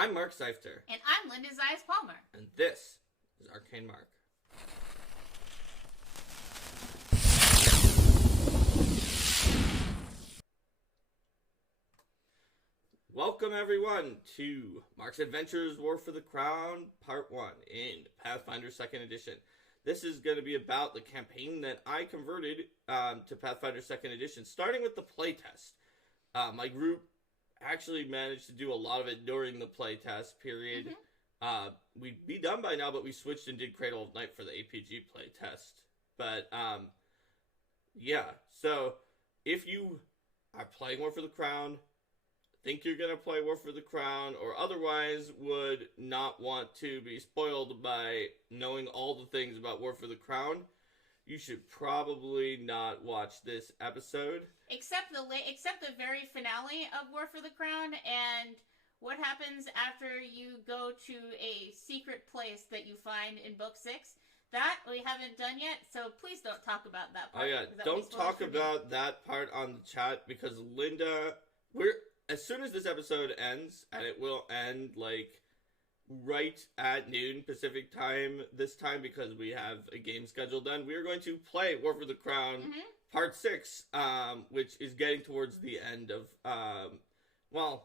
I'm Mark Seifter. And I'm Linda Zayas-Palmer. And this is Arcane Mark. Welcome everyone to Mark's Adventures War for the Crown Part 1 in Pathfinder Second Edition. This is going to be about the campaign that I converted to Pathfinder Second Edition, starting with the playtest. My group actually managed to do a lot of it during the playtest period. We'd be done by now, but we switched and did Cradle of Night for the APG playtest. But, yeah. So, if you are playing War for the Crown, think you're going to play War for the Crown, or otherwise would not want to be spoiled by knowing all the things about War for the Crown, you should probably not watch this episode. Except the very finale of War for the Crown, and what happens after you go to a secret place that you find in Book 6. That we haven't done yet, so please don't talk about that part. Oh yeah, don't talk about that part on the chat, because Linda, as soon as this episode ends, and it will end, like, right at noon Pacific time this time, because we have a game scheduled done, we are going to play War for the Crown Part 6, which is getting towards the end of,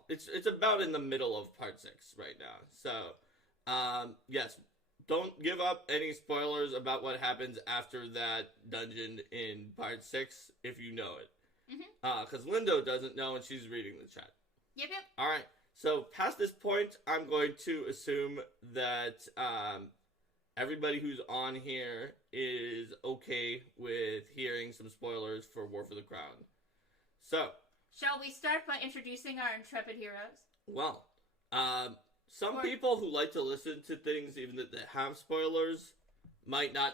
it's about in the middle of Part 6 right now. So, yes, don't give up any spoilers about what happens after that dungeon in Part 6 if you know it. Because Lindo doesn't know and she's reading the chat. Yep. Alright, so past this point, I'm going to assume that everybody who's on here is okay with hearing some spoilers for War for the Crown. So, shall we start by introducing our intrepid heroes? Well, some people who like to listen to things even that have spoilers might not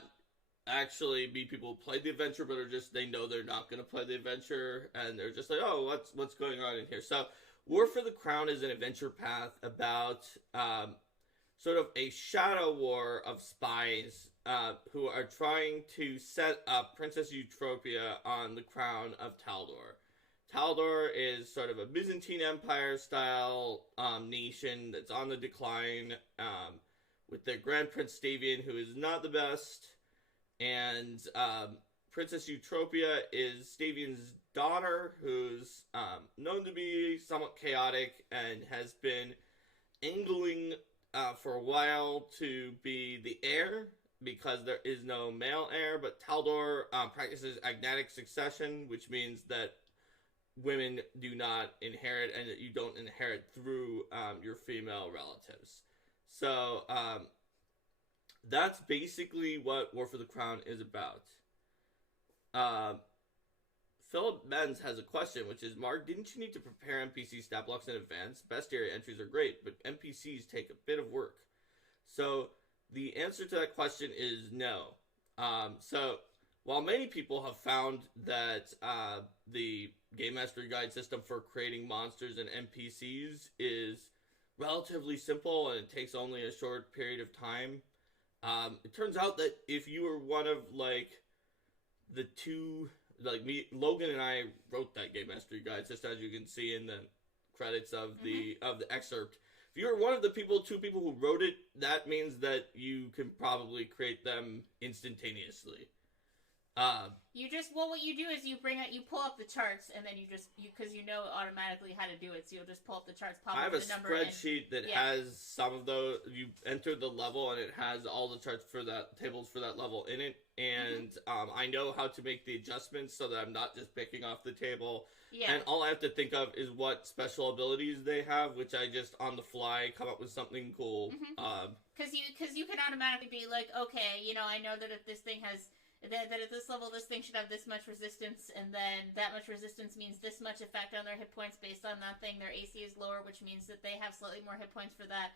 actually be people who played the adventure, but are just, they know they're not going to play the adventure, and they're just like, oh, what's going on in here? So, War for the Crown is an adventure path about sort of a shadow war of spies who are trying to set up Princess Eutropia on the crown of Taldor. Taldor is sort of a Byzantine Empire-style nation that's on the decline, with their Grand Prince Stavian, who is not the best, and Princess Eutropia is Stavian's daughter, who's known to be somewhat chaotic and has been angling for a while to be the heir, because there is no male heir, but Taldor practices agnatic succession, which means that women do not inherit, and that you don't inherit through your female relatives. So, that's basically what War for the Crown is about. Philip Benz has a question, which is, Mark, didn't you need to prepare NPC stat blocks in advance? Bestiary entries are great, but NPCs take a bit of work. So, the answer to that question is no. So, while many people have found that the Game Mastery Guide system for creating monsters and NPCs is relatively simple and it takes only a short period of time, it turns out that if you were one of, like, the two, like me, Logan and I wrote that Game Mastery Guide system, as you can see in the credits of the excerpt. If you're one of the two people who wrote it, that means that you can probably create them instantaneously. What you do is you pull up the charts, and then because you know automatically how to do it, so you'll just pull up the charts, pop up the number. I have a spreadsheet that has some of those. You enter the level, and it has all the charts for that, tables for that level in it, and I know how to make the adjustments so that I'm not just picking off the table. Yeah. And all I have to think of is what special abilities they have, which I just on the fly come up with something cool. Because you can automatically be like, okay, I know that if this thing has. That at this level, this thing should have this much resistance, and then that much resistance means this much effect on their hit points based on that thing. Their AC is lower, which means that they have slightly more hit points for that,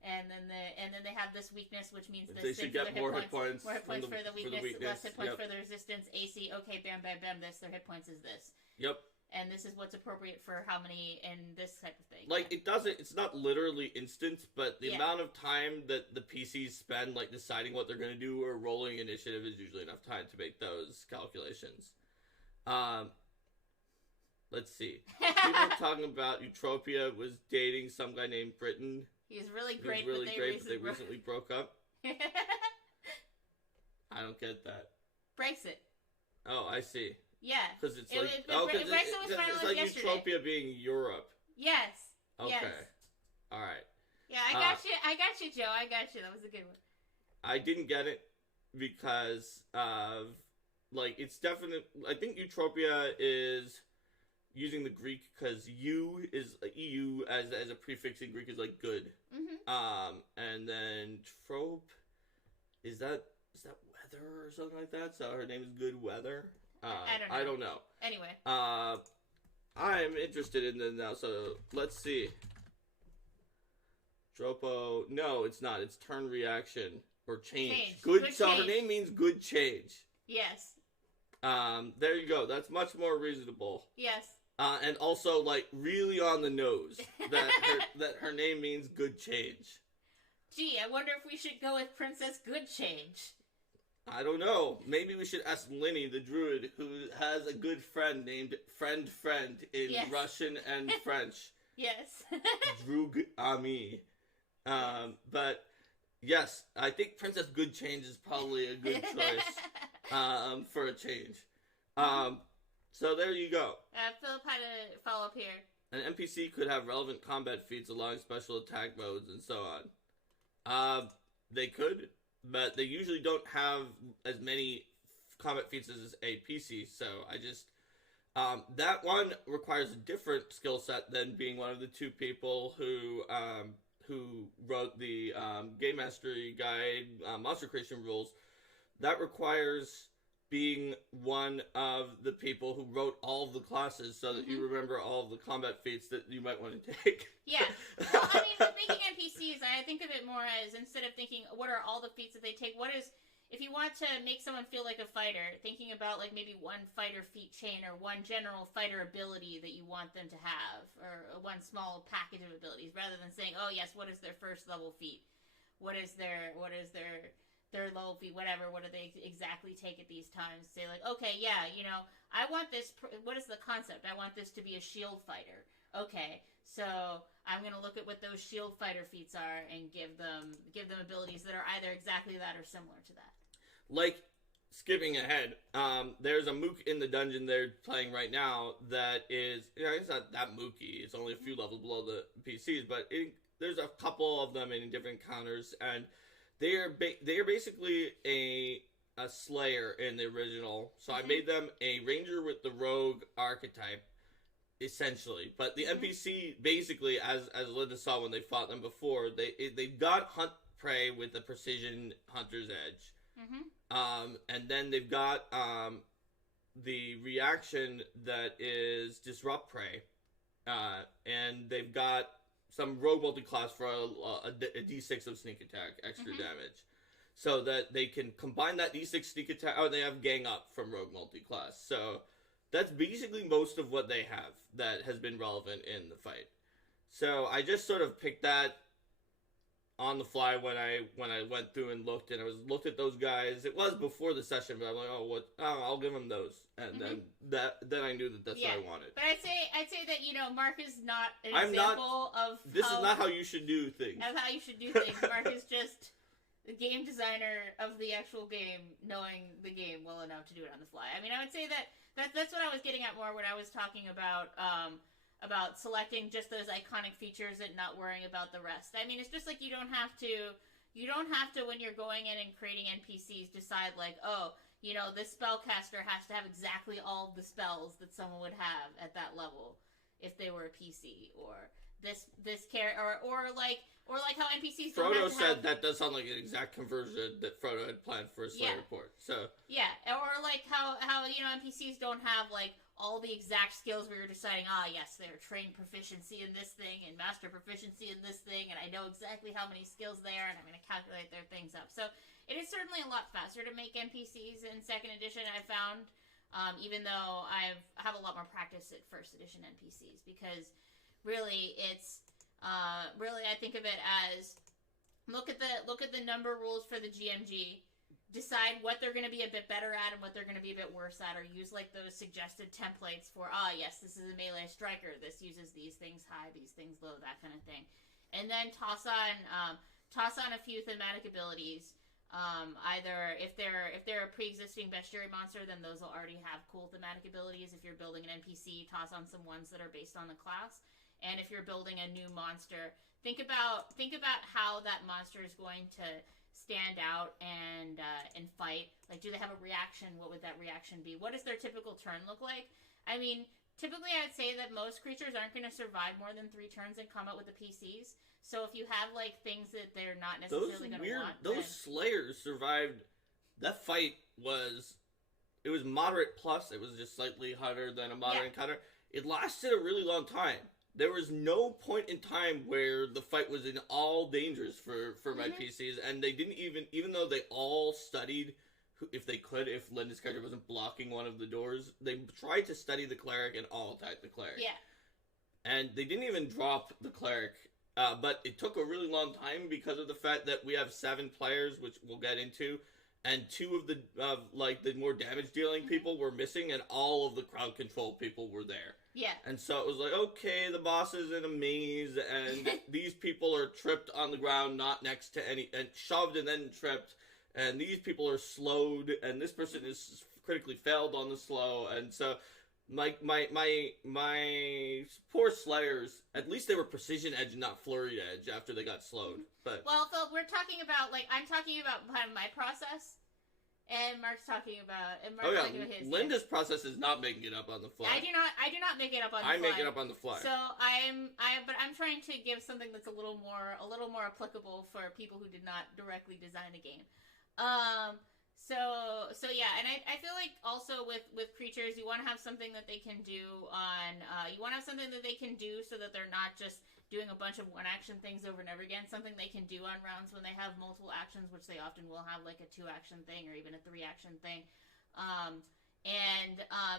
and then they have this weakness, which means this. They should get more hit points. More hit points for the weakness, less hit points for the resistance. AC, okay, bam, bam, bam. Their hit points is this. Yep. And this is what's appropriate for how many and this type of thing. Like, it's not literally instant, but the amount of time that the PCs spend, like, deciding what they're going to do or rolling initiative is usually enough time to make those calculations. Let's see. People talking about Eutropia was dating some guy named Britain. He was really great, but they recently broke up. I don't get that. Brexit. Oh, I see. Yeah. Because it's Brexit was finalized yesterday. Utopia being Europe. Yes. Okay. Yes. All right. Yeah, I got you. I got you, Joe. I got you. That was a good one. I didn't get it because of, it's definite. I think Utopia is using the Greek because EU as a prefix in Greek is good. Mm-hmm. And then trope is that weather or something like that. So her name is Good Weather. I don't know. Anyway. I'm interested in them now. So let's see. Tropo. No, it's not. It's turn reaction or change. Good. So change. Her name means good change. Yes. There you go. That's much more reasonable. Yes. And also, really on the nose that her name means good change. Gee, I wonder if we should go with Princess Good Change. I don't know. Maybe we should ask Linny, the druid, who has a good friend named Friend in Russian and French. Yes. Drug Ami. But yes, I think Princess Good Change is probably a good choice for a change. So there you go. Philip had a follow-up here. An NPC could have relevant combat feats allowing special attack modes and so on. They could, but they usually don't have as many combat feats as a PC, so I just... that one requires a different skill set than being one of the two people who wrote the Game Mastery Guide, Monster Creation Rules. That requires being one of the people who wrote all of the classes so that you remember all of the combat feats that you might want to take. Yeah. Well, I mean, with making NPCs, I think of it more as, instead of thinking, what are all the feats that they take, what is, if you want to make someone feel like a fighter, thinking about, maybe one fighter feat chain or one general fighter ability that you want them to have, or one small package of abilities, rather than saying, oh, yes, what is their first level feat? What is their level feat, whatever, what do they exactly take at these times? Say, okay, yeah, I want this, what is the concept? I want this to be a shield fighter. Okay, so I'm going to look at what those shield fighter feats are and give them abilities that are either exactly that or similar to that. Skipping ahead, there's a mook in the dungeon they're playing right now that is, it's not that mooky, it's only a few levels below the PCs, but there's a couple of them in different counters, and they are basically a slayer in the original. So I made them a ranger with the rogue archetype, essentially. But the NPC basically, as Linda saw when they fought them before, they've got hunt prey with the precision hunter's edge. And then they've got the reaction that is disrupt prey, and they've got some rogue multi-class for a d6 of sneak attack, extra damage. So that they can combine that d6 sneak attack... Oh, they have gang up from rogue multi-class. So that's basically most of what they have that has been relevant in the fight. So I just sort of picked that on the fly when I went through and looked, and I looked at those guys. It was before the session, but I'm like, I'll give them those, and then I knew that's what I wanted. But I'd say that Mark is not an example of this is not how you should do things. Of how you should do things. Mark is just the game designer of the actual game, knowing the game well enough to do it on the fly. I mean, I would say that's what I was getting at more when I was talking about selecting just those iconic features and not worrying about the rest. I mean, it's just you don't have to when you're going in and creating NPCs decide this spellcaster has to have exactly all of the spells that someone would have at that level if they were a PC, or this character, or how NPCs don't Frodo have to said have... that does sound like an exact conversion that Frodo had planned for a Slayer report. So yeah, or how NPCs don't have all the exact skills we were deciding, yes, they're trained proficiency in this thing and master proficiency in this thing, and I know exactly how many skills they are, and I'm going to calculate their things up. So it is certainly a lot faster to make NPCs in 2nd edition, I found, even though I have a lot more practice at 1st edition NPCs, because really it's, I think of it as, look at the number rules for the GMG, decide what they're going to be a bit better at and what they're going to be a bit worse at, or use those suggested templates for, yes, this is a melee striker, this uses these things high, these things low, that kind of thing. and then toss on a few thematic abilities. Either if they're a pre-existing bestiary monster, then those will already have cool thematic abilities. If you're building an NPC, toss on some ones that are based on the class. And if you're building a new monster, think about how that monster is going to stand out and fight. Like, do they have a reaction? What would that reaction be? What does their typical turn look like? I mean, typically I'd say that most creatures aren't going to survive more than 3 turns in combat with the PCs. So if you have, like, things that they're not necessarily going to want... Those Slayers survived... That fight was... It was moderate plus. It was just slightly hotter than a modern encounter. It lasted a really long time. There was no point in time where the fight was in all dangers for my PCs. And they didn't even though they all studied, if they could, if Linda's character wasn't blocking one of the doors, they tried to study the cleric and all attack the cleric. Yeah. And they didn't even drop the cleric... but it took a really long time because of the fact that we have 7 players, which we'll get into, and 2 of the the more damage dealing people were missing, and all of the crowd control people were there. Yeah. And so it was like, okay, the boss is in a maze, and these people are tripped on the ground, not next to any, and shoved and then tripped, and these people are slowed, and this person is critically failed on the slow, and so... My poor Slayers, at least they were precision edge and not flurry edge after they got slowed. But well, Phil, we're talking about, I'm talking about my process, and Mark's talking about, talking about his. Linda's process is not making it up on the fly. I do not make it up on the fly. I make it up on the fly. So but I'm trying to give something that's a little more applicable for people who did not directly design the game. So yeah, and I feel like also with creatures, you want to have something that they can do so that they're not just doing a bunch of one action things over and over again. Something they can do on rounds when they have multiple actions, which they often will have, like a 2 action thing or even a 3 action thing.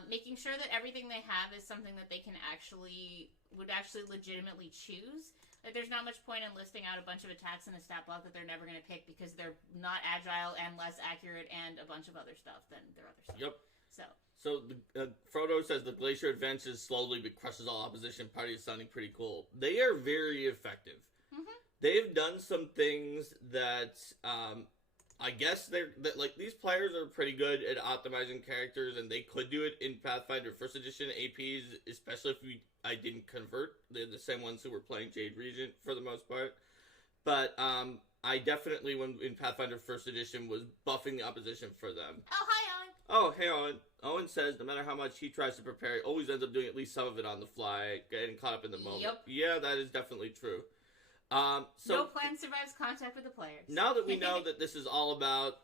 Making sure that everything they have is something that they would actually legitimately choose. Like, there's not much point in listing out a bunch of attacks in a stat block that they're never going to pick because they're not agile and less accurate and a bunch of other stuff than their other stuff. Yep. So Frodo says the glacier advances slowly but crushes all opposition. Party is sounding pretty cool. They are very effective. Mm-hmm. They've done some things that I guess these players are pretty good at optimizing characters, and they could do it in Pathfinder First Edition APs, especially if I didn't convert. They're the same ones who were playing Jade Regent for the most part. But I definitely, when in Pathfinder First Edition, was buffing the opposition for them. Oh, hi, Owen. Oh, hey, Owen. Owen says no matter how much he tries to prepare, he always ends up doing at least some of it on the fly, getting caught up in the moment. Yep. Yeah, that is definitely true. No plan survives contact with the players. Now that we know that this is all about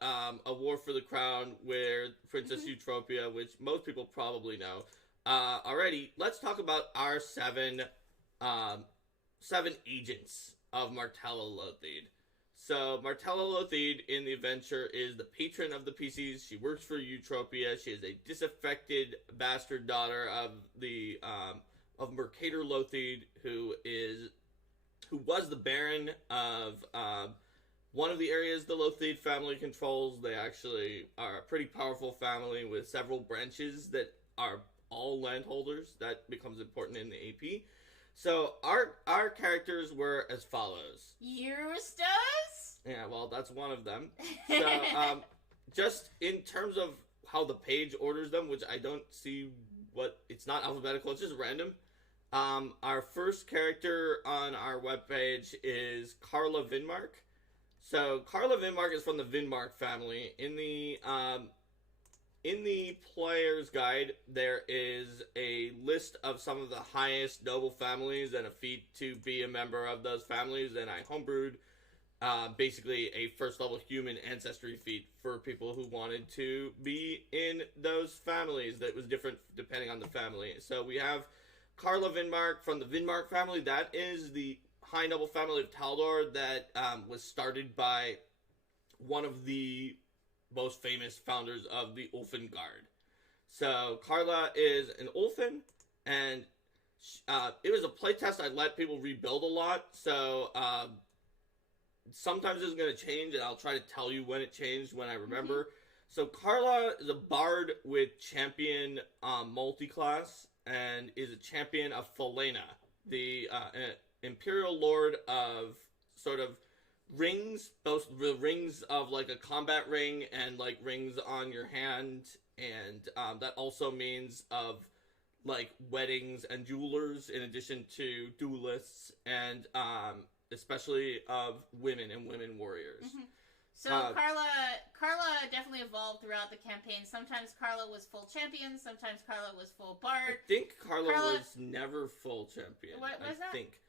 a war for the crown where Princess Eutropia, which most people probably know already, let's talk about our 7 agents of Martella Lothide. So Martella Lothide in the adventure is the patron of the PCs. She works for Eutropia. She is a disaffected bastard daughter of the of Mercator Lothide, who was the Baron of one of the areas the Lothide family controls. They actually are a pretty powerful family with several branches that are all landholders. That becomes important in the AP. So our characters were as follows. Eurostas? Yeah, well, that's one of them. So just in terms of how the page orders them, which I don't see it's not alphabetical, it's just random. Our first character on our webpage is Carla Vinmark. So Carla Vinmark is from the Vinmark family. In the player's guide, there is a list of some of the highest noble families and a feat to be a member of those families, and I homebrewed basically a first level human ancestry feat for people who wanted to be in those families that was different depending on the family. So we have Carla Vinmark from the Vinmark family. That is the high noble family of Taldor that was started by one of the most famous founders of the Ulfen Guard. So Carla is an Ulfen, and it was a playtest. I let people rebuild a lot, so sometimes it's going to change, and I'll try to tell you when it changed when I remember. Mm-hmm. So Carla is a bard with champion multi-class, and is a champion of Falena, Imperial Lord of sort of rings, both the rings of like a combat ring and like rings on your hand, and that also means of like weddings and jewelers, in addition to duelists, and especially of women and women warriors. Mm-hmm. So Carla definitely evolved throughout the campaign. Sometimes Carla was full champion, sometimes Carla was full bard. I think Carla was never full champion. What was that? I think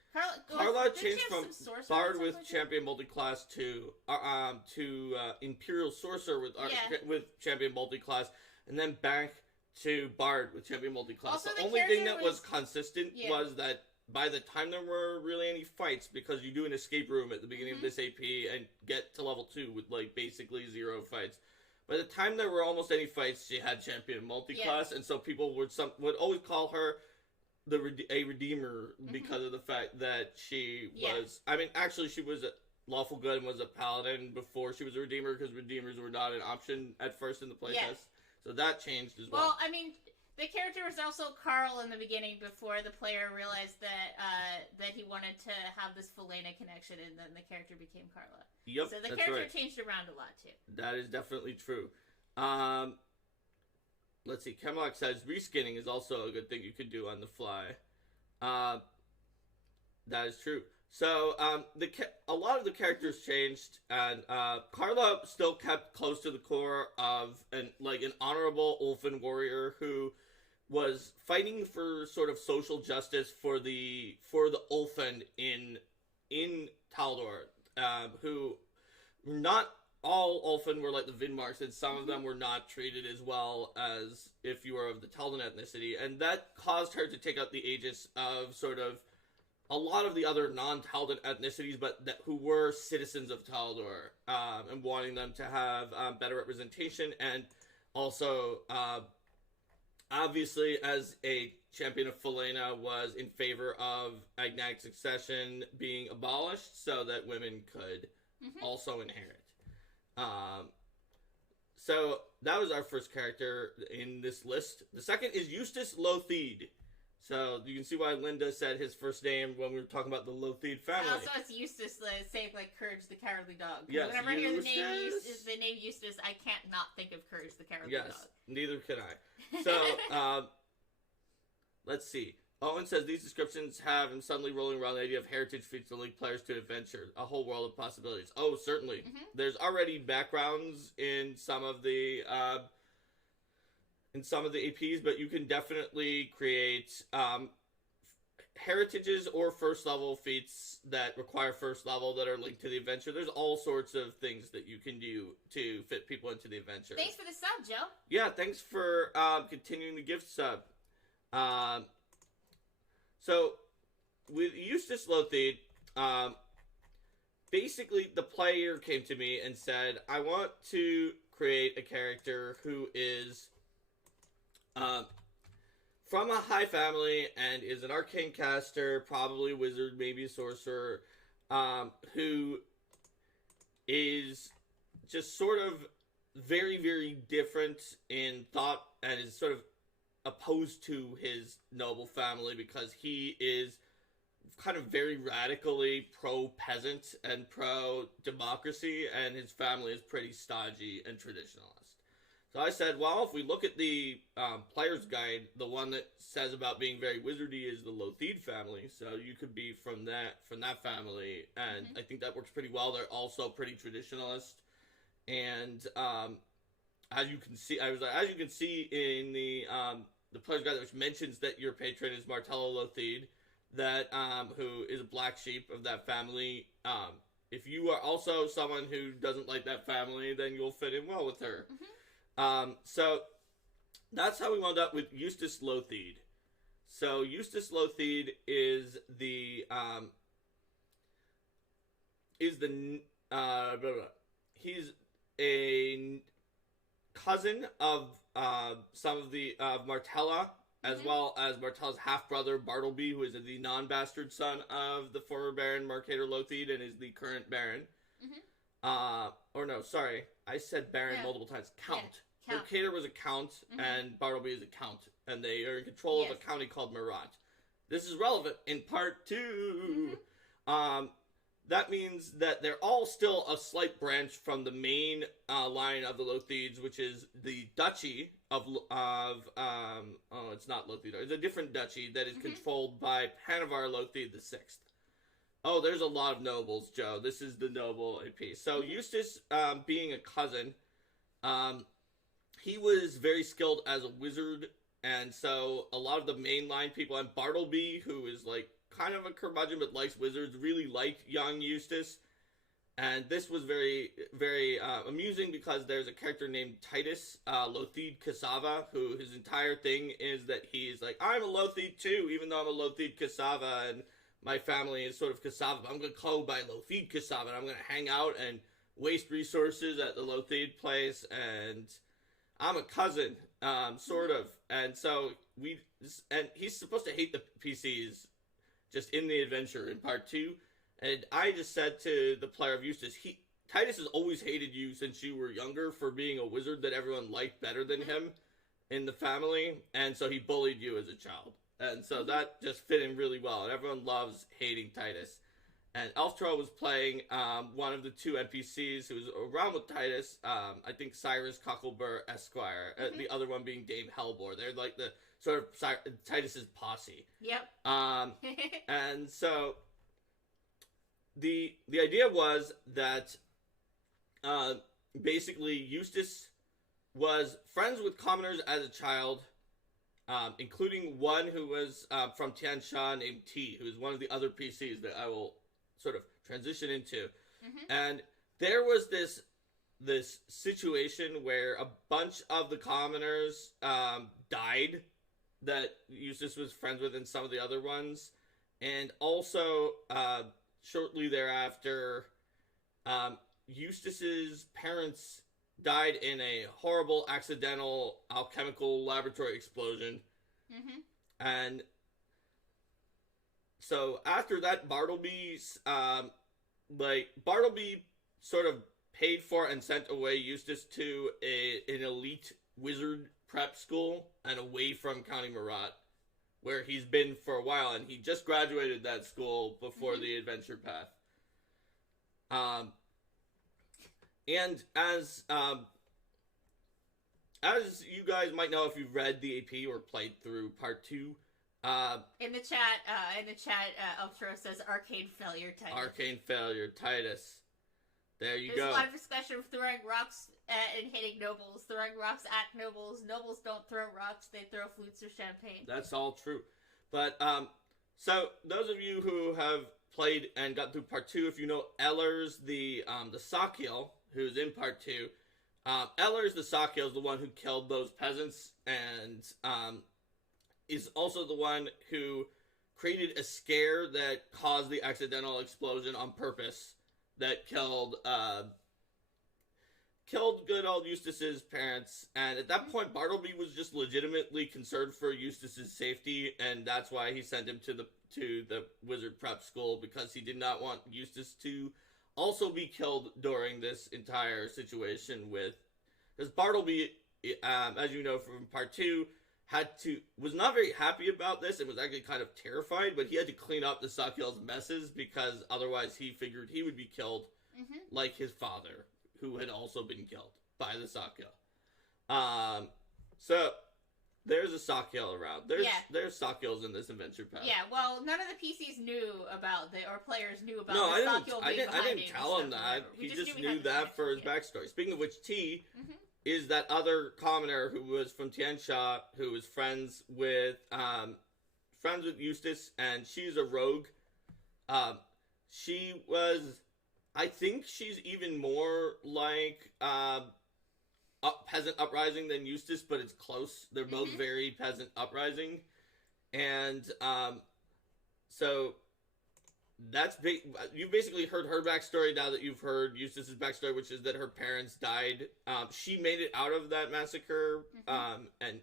Carla changed from bard with champion multiclass to Imperial Sorcerer with champion multiclass, and then back to bard with champion multiclass. Also, the only thing that was consistent was that by the time there were really any fights, because you do an escape room at the beginning of this AP and get to level 2 with like basically 0 fights. By the time there were almost any fights, she had champion multiclass, and so people would always call her a redeemer because of the fact that she was. I mean, actually, she was a lawful good and was a paladin before she was a redeemer, because redeemers were not an option at first in the playtest. So that changed as well. Well, I mean, the character was also Carl in the beginning before the player realized that that he wanted to have this Felena connection, and then the character became Carla. Yep, so the character changed around a lot, too. That is definitely true. Let's see. Kemlock says reskinning is also a good thing you could do on the fly. That is true. So a lot of the characters changed, and Carla still kept close to the core of an honorable Ulfin warrior who was fighting for sort of social justice for the Ulfin in Taldor, who not all Ulfin were like the Vinmarks, and some of them were not treated as well as if you were of the Taldan ethnicity, and that caused her to take out the aegis of sort of a lot of the other non-Taldan ethnicities, but who were citizens of Taldor, and wanting them to have better representation, and also, obviously, as a champion of Felena, was in favor of agnatic succession being abolished, so that women could also inherit. So that was our first character in this list. The second is Eustace Lothied. So you can see why Linda said his first name when we were talking about the Lothied family. Also, it's Eustace, saying like Courage the Cowardly Dog. Yes, whenever I hear the name Eustace, I can't not think of Courage the Cowardly Dog. Yes, neither can I. So, let's see. Owen says these descriptions have him suddenly rolling around the idea of heritage feats to link players to adventure, a whole world of possibilities. Oh, certainly. There's already backgrounds in some of the APs, but you can definitely create heritages or first level feats that require first level that are linked to the adventure. There's all sorts of things that you can do to fit people into the adventure. Thanks for the sub, Joe. Yeah, thanks for continuing the gift sub. So, with Eustace Lothied, basically the player came to me and said, I want to create a character who is from a high family and is an arcane caster, probably a wizard, maybe a sorcerer, who is just sort of very, very different in thought and is sort of opposed to his noble family because he is kind of very radically pro-peasant and pro-democracy, and his family is pretty stodgy and traditionalist. So I said, well, if we look at the player's guide, the one that says about being very wizardy is the Lothied family, so you could be from that family, and I think that works pretty well. They're also pretty traditionalist, and as you can see in the player's guide, which mentions that your patron is Martella Lothied, that who is a black sheep of that family. If you are also someone who doesn't like that family, then you'll fit in well with her. So that's how we wound up with Eustace Lothied. So Eustace Lothied is he's a cousin of some of the Martella, as well as Martella's half-brother Bartleby, who is the non-bastard son of the former Baron Mercator Lothied and is the current Baron. I said Baron multiple times. Count. Count. Mercator was a count, and Bartleby is a count, and they are in control of a county called Marat. this is relevant in part 2. That means that they're all still a slight branch from the main line of the Lothieds, which is the duchy of it's not Lothied. It's a different duchy that is controlled by Hanavar Lothied the Sixth. Oh, there's a lot of nobles, Joe. This is the noble AP. So Eustace, being a cousin, he was very skilled as a wizard, and so a lot of the mainline people, and Bartleby, who is like kind of a curmudgeon but likes wizards, really liked young Eustace. And this was very, very amusing because there's a character named Titus Lothied Cassava, who his entire thing is that he's like, I'm a Lothied too, even though I'm a Lothied Cassava, and my family is sort of Cassava, but I'm going to call by Lothied Cassava, and I'm going to hang out and waste resources at the Lothied place, and I'm a cousin, sort of. And so and he's supposed to hate the PCs just in the adventure in part 2. And I just said to the player of Eustace, Titus has always hated you since you were younger for being a wizard that everyone liked better than him in the family, and so he bullied you as a child. And so that just fit in really well, and everyone loves hating Titus. And Elftro was playing one of the 2 NPCs who was around with Titus, I think Cyrus Cocklebur Esquire, the other one being Dame Hellbore. They're like the sort of Titus's posse. Yep. And so the idea was that basically Eustace was friends with commoners as a child, including one who was from Tiansha named T, who is one of the other PCs that I will sort of transition into. And there was this situation where a bunch of the commoners died that Eustace was friends with, and some of the other ones. And also, shortly thereafter, Eustace's parents died in a horrible accidental alchemical laboratory explosion. And so after that, Bartleby sort of paid for and sent away Eustace to an elite wizard prep school and away from County Marat, where he's been for a while, and he just graduated that school before the adventure path. And as you guys might know if you've read the AP or played through part 2, in the chat, Elftro says Arcane Failure Titus. Arcane Failure Titus. There you go. There's a lot of discussion of throwing rocks at and hitting nobles, throwing rocks at nobles. Nobles don't throw rocks, they throw flutes or champagne. That's all true. But, so, those of you who have played and got through part 2, if you know Ellers, the Sakiel, who's in part 2, Ellers the Sakiel is the one who killed those peasants, and, is also the one who created a scare that caused the accidental explosion on purpose that killed good old Eustace's parents. And at that point, Bartleby was just legitimately concerned for Eustace's safety, and that's why he sent him to the wizard prep school, because he did not want Eustace to also be killed during this entire situation because Bartleby, as you know from part 2, was not very happy about this and was actually kind of terrified, but he had to clean up the Sakiel's messes because otherwise he figured he would be killed like his father, who had also been killed by the Sakiel. So there's a Sakiel around. There's Sakiels in this adventure path. Yeah, well, none of the PCs knew about or players knew about the Sakiel being behind I didn't tell him that. He just knew that for his backstory. Speaking of which, T is that other commoner who was from Tiansha, who was friends with Eustace, and she's a rogue. She was, I think she's even more like peasant uprising than Eustace, but it's close. They're both very peasant uprising, and so that's big. You've basically heard her backstory now that you've heard Eustace's backstory, which is that her parents died. She made it out of that massacre, and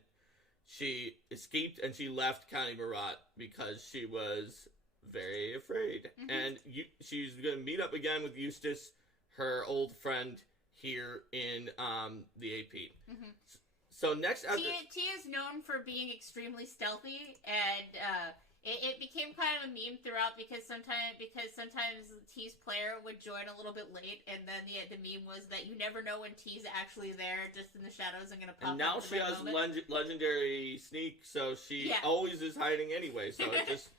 she escaped, and she left County Marat because she was very afraid. And she's going to meet up again with Eustace, her old friend, here in the AP. So next... Tia is known for being extremely stealthy, and It became kind of a meme throughout because sometimes T's player would join a little bit late, and then the meme was that you never know when T's actually there, just in the shadows, and gonna pop. And now she has legendary sneak, so she always is hiding anyway. So it just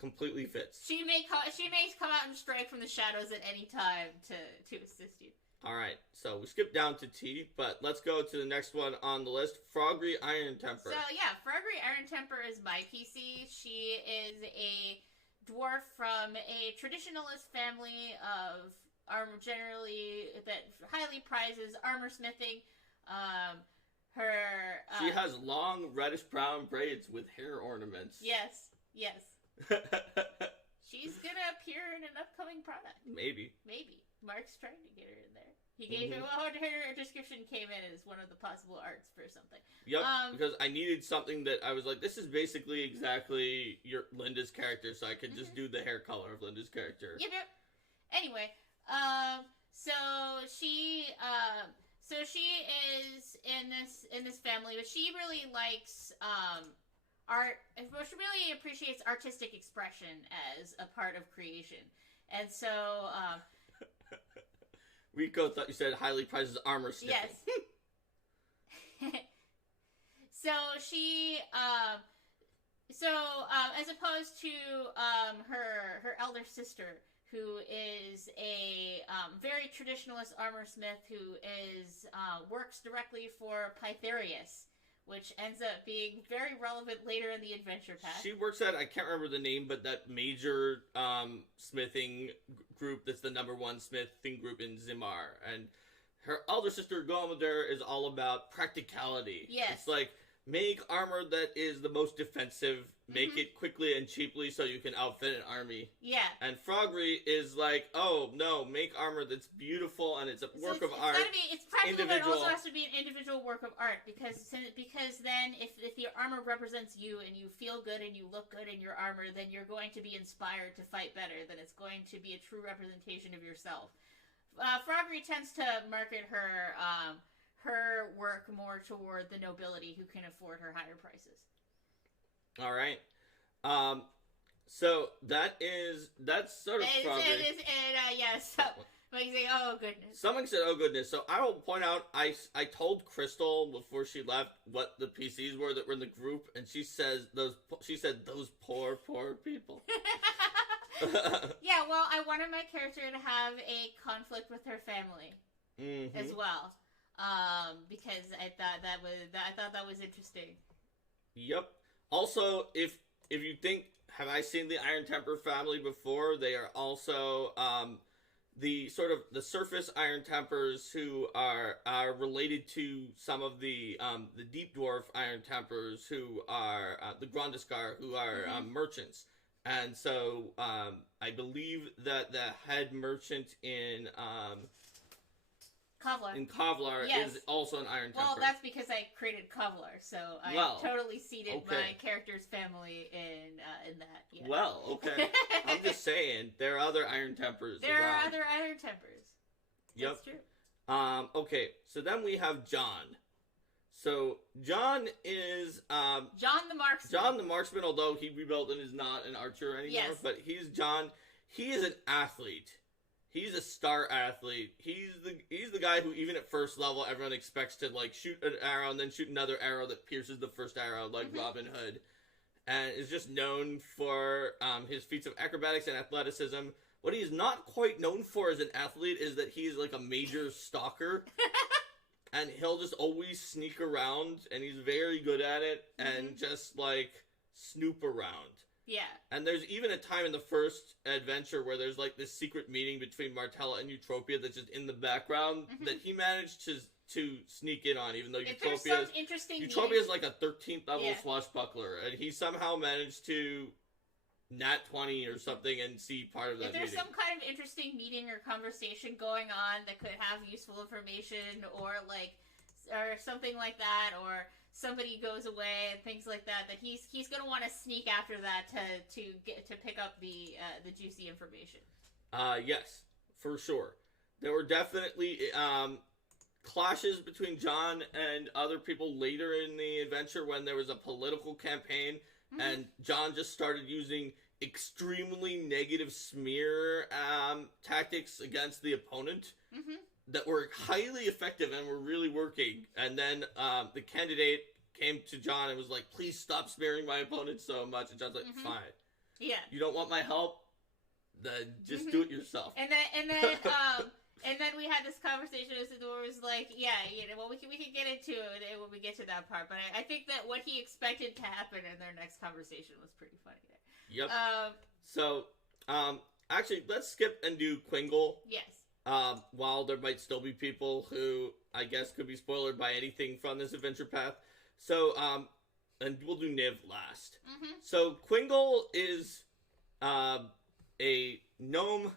completely fits. She may come out and strike from the shadows at any time to assist you. All right, so we skipped down to T, but let's go to the next one on the list, Frogry Iron Temper. So, yeah, Frogry Iron Temper is my PC. She is a dwarf from a traditionalist family of armor, generally, that highly prizes armor smithing. She has long reddish-brown braids with hair ornaments. Yes. She's gonna appear in an upcoming product. Maybe. Mark's trying to get her in there. He gave her, her description came in as one of the possible arts for something. Yep, because I needed something that I was like, this is basically exactly Linda's character, so I could just do the hair color of Linda's character. Yep. Anyway, so she is in this family, but she really likes art. She really appreciates artistic expression as a part of creation, and so. Rico thought you said highly prizes armor sniffing. Yes. So she, as opposed to her elder sister, who is a very traditionalist armor smith who works directly for Pytharius, which ends up being very relevant later in the adventure path. She works at, I can't remember the name, but that major smithing group that's the #1 smithing group in Zimar. And her elder sister, Gomader, is all about practicality. Yes. It's like, make armor that is the most defensive, make it quickly and cheaply so you can outfit an army. Yeah. And Frogry is like, oh, no, make armor that's beautiful and it's a work of art. It's practical, but it also has to be an individual work of art, because then if the armor represents you and you feel good and you look good in your armor, then you're going to be inspired to fight better, then it's going to be a true representation of yourself. Frogry tends to market her work more toward the nobility who can afford her higher prices. All right. So that's sort of Frogry. Yes. Like say, oh goodness. Someone said, oh goodness. So I will point out, I told Crystal before she left what the PCs were that were in the group, and she said those poor people. Yeah, well, I wanted my character to have a conflict with her family as well. Because I thought that was interesting. Yep. Also, if you think, have I seen the Iron Temper family before? They are also the surface Iron Tempers who are related to some of the Deep Dwarf Iron Tempers who are the Grondiskar, who are merchants. And so I believe that the head merchant in Kevlar yes. is also an Iron Temper. Well, that's because I created Kevlar, so I totally seeded my character's family in that. Yeah. Well, okay. I'm just saying, there are other Iron Tempers There around. are other Iron Tempers. Yep. That's true. Okay, so then we have John. So, John is... John the Marksman. John the Marksman, although he rebuilt and is not an archer anymore. Yes. But he's John. He is an athlete. He's a star athlete. He's the guy who, even at first level, everyone expects to, like, shoot an arrow and then shoot another arrow that pierces the first arrow, like Robin Hood. And is just known for his feats of acrobatics and athleticism. What he's not quite known for as an athlete is that he's, like, a major stalker. And he'll just always sneak around, and he's very good at it, and just, like, snoop around. Yeah. And there's even a time in the first adventure where there's, like, this secret meeting between Martella and Eutropia that's just in the background that he managed to sneak in on, even though Eutropia is like a 13th level swashbuckler, and he somehow managed to nat 20 or something and see part of that meeting. If there's some kind of interesting meeting or conversation going on that could have useful information or something like that, or somebody goes away and things like that, that he's going to want to sneak after that to pick up the juicy information. Yes, for sure. There were definitely clashes between John and other people later in the adventure when there was a political campaign and John just started using extremely negative smear tactics against the opponent that were highly effective and were really working. And then the candidate came to John and was like, please stop smearing my opponent so much. And John's like, fine. Yeah. You don't want my help? Then just do it yourself. And then we had this conversation where it was like, we can get into it when we get to that part. But I think that what he expected to happen in their next conversation was pretty funny there. Yep. Actually, let's skip and do Quingle. Yes. While there might still be people who, I guess, could be spoiled by anything from this adventure path. So, and we'll do Niv last. So, Quingle is, a gnome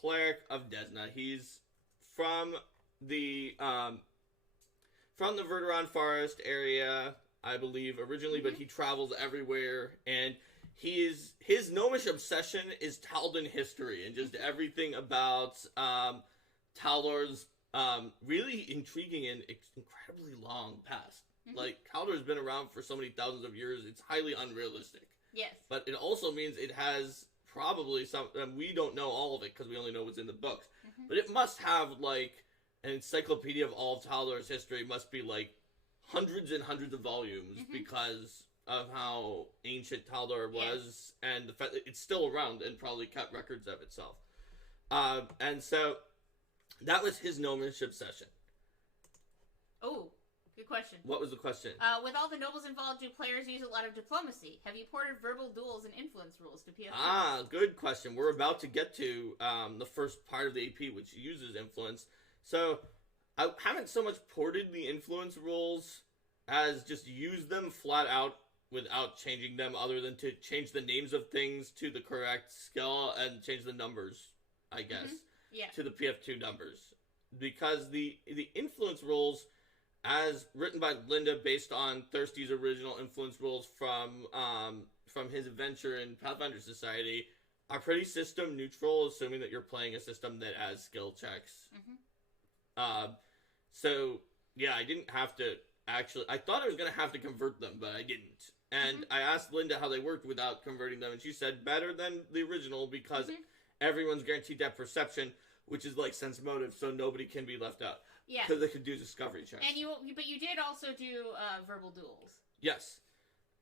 cleric of Desna. He's from the Verderon Forest area, I believe, originally, but he travels everywhere, and his gnomish obsession is Taldan history, and just everything about Taldor's really intriguing and incredibly long past. Like, Taldor's been around for so many thousands of years, it's highly unrealistic. Yes. But it also means it has probably some, and we don't know all of it because we only know what's in the books, but it must have, like, an encyclopedia of all of Taldor's history. Must be, like, hundreds and hundreds of volumes because of how ancient Taldor was, and the fact that it's still around and probably kept records of itself. And so, that was his gnomish obsession. Oh. Good question. What was the question? With all the nobles involved, do players use a lot of diplomacy? Have you ported verbal duels and influence rules to PFT? Good question. We're about to get to the first part of the AP, which uses influence. So, I haven't so much ported the influence rules as just used them flat out without changing them, other than to change the names of things to the correct skill and change the numbers, I guess, to the PF2 numbers. Because the influence rules, as written by Linda based on Thirsty's original influence rules from his adventure in Pathfinder Society, are pretty system neutral, assuming that you're playing a system that has skill checks. So, yeah, I didn't have to actually... I thought I was going to have to convert them, but I didn't. And I asked Linda how they worked without converting them, and she said better than the original because everyone's guaranteed that perception, which is like sense motive, so nobody can be left out. Yeah. Because they could do discovery checks. And but you did also do verbal duels. Yes.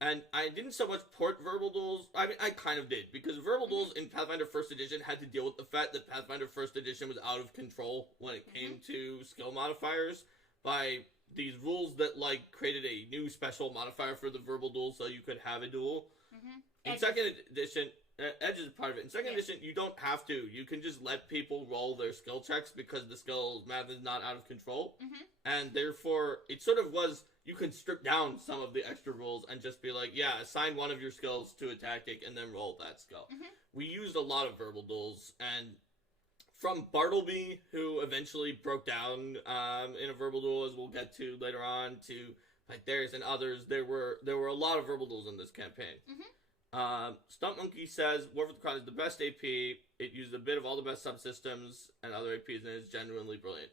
And I didn't so much port verbal duels. I mean, I kind of did. Because verbal duels in Pathfinder First Edition had to deal with the fact that Pathfinder First Edition was out of control when it came to skill modifiers by these rules that, like, created a new special modifier for the verbal duel so you could have a duel. In Second Edition... Edge is part of it. In Second Edition, you don't have to. You can just let people roll their skill checks because the skill math is not out of control. And therefore, it sort of was, you can strip down some of the extra rules and just be like, yeah, assign one of your skills to a tactic and then roll that skill. We used a lot of verbal duels, and from Bartleby, who eventually broke down in a verbal duel, as we'll get to later on, to Pytharis and others, there were a lot of verbal duels in this campaign. Stump Monkey says War for the Crown is the best AP. It used a bit of all the best subsystems and other APs, and it's genuinely brilliant.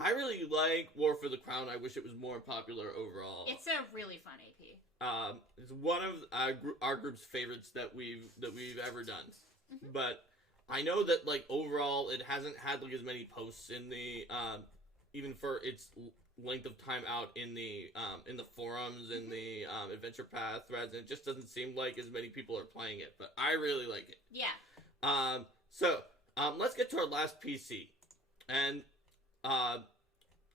I really like War for the Crown. I wish it was more popular overall. It's a really fun AP. It's one of our group's favorites that we've ever done. But I know that, like, overall it hasn't had, like, as many posts in the even for its length of time out in the forums, in the Adventure Path threads, and it just doesn't seem like as many people are playing it, but I really like it. Yeah. So, let's get to our last PC. And,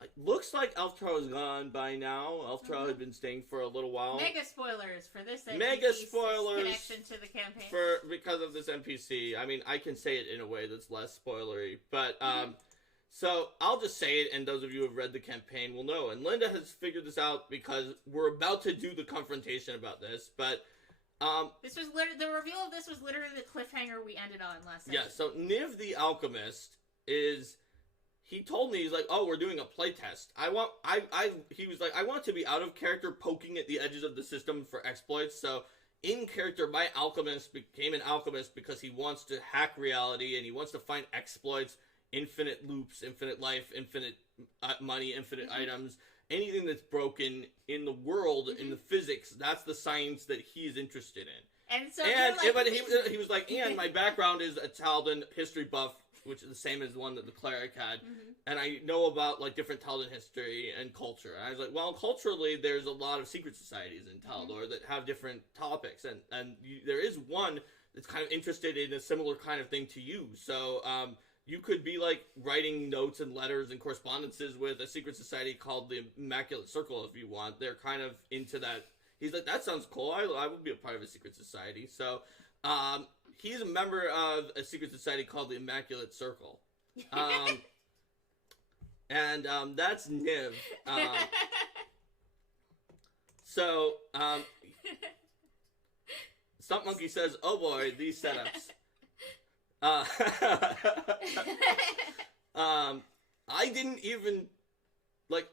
it looks like Elftro is gone by now. Elftro had been staying for a little while. Mega spoilers for this Mega spoilers connection to the campaign. Because of this NPC. I mean, I can say it in a way that's less spoilery, but, so, I'll just say it, and those of you who have read the campaign will know. And Linda has figured this out because we're about to do the confrontation about this, but, this was the reveal of this was literally the cliffhanger we ended on last session. Yeah, so Niv the Alchemist he told me, he's like, oh, we're doing a playtest. He was like, I want to be out of character poking at the edges of the system for exploits, so in character, my alchemist became an alchemist because he wants to hack reality, and he wants to find exploits, infinite loops, infinite life, infinite money, infinite items, anything that's broken in the world, in the physics, that's the science that he's interested in. And so, But he was like, and my background is a Taldan history buff, which is the same as the one that the cleric had, and I know about like different Taldan history and culture. And I was like, well, culturally, there's a lot of secret societies in Taldor that have different topics, and there is one that's kind of interested in a similar kind of thing to you. So you could be like writing notes and letters and correspondences with a secret society called the Immaculate Circle if you want. They're kind of into that. He's like, that sounds cool. I would be a part of a secret society. So he's a member of a secret society called the Immaculate Circle. And that's Niv. Stump Monkey says, oh boy, these setups. I didn't even, like,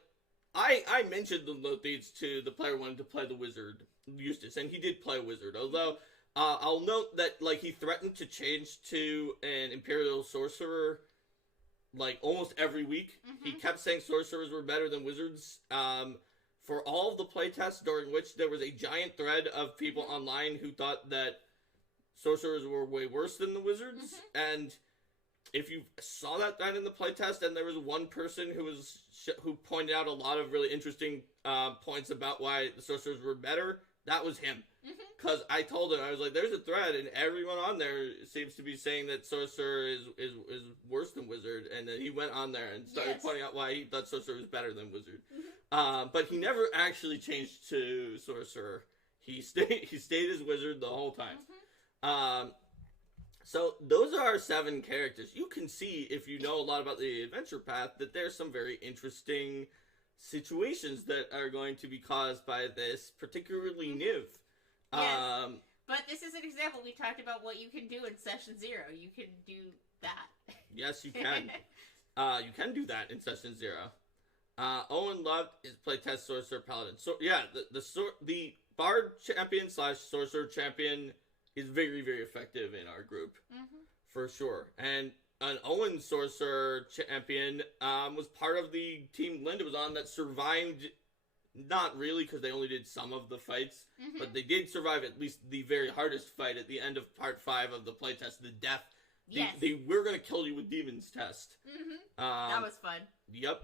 I mentioned the Lothians to the player wanting to play the wizard, Eustace, and he did play wizard, although, I'll note that, like, he threatened to change to an Imperial Sorcerer, like, almost every week. He kept saying sorcerers were better than wizards, for all of the playtests during which there was a giant thread of people online who thought that sorcerers were way worse than the wizards, and if you saw that thread in the playtest and there was one person who pointed out a lot of really interesting points about why the sorcerers were better, that was him. Because I told him, I was like, there's a thread, and everyone on there seems to be saying that sorcerer is worse than wizard, and then he went on there and started pointing out why he thought sorcerer was better than wizard. But he never actually changed to sorcerer. He stayed as wizard the whole time. So those are our 7 characters. You can see, if you know a lot about the adventure path, that there's some very interesting situations that are going to be caused by this, particularly Niv. Yes. But this is an example. We talked about what you can do in session 0. You can do that. Yes, you can. You can do that in session 0. Owen loved his playtest sorcerer paladin. So yeah, the bard champion / sorcerer champion is very, very effective in our group, for sure. And an Owen sorcerer champion was part of the team Linda was on that survived. Not really, because they only did some of the fights, but they did survive at least the very hardest fight at the end of part 5 of the playtest, the death. Yes. We're gonna kill you with demons test. That was fun. Yep.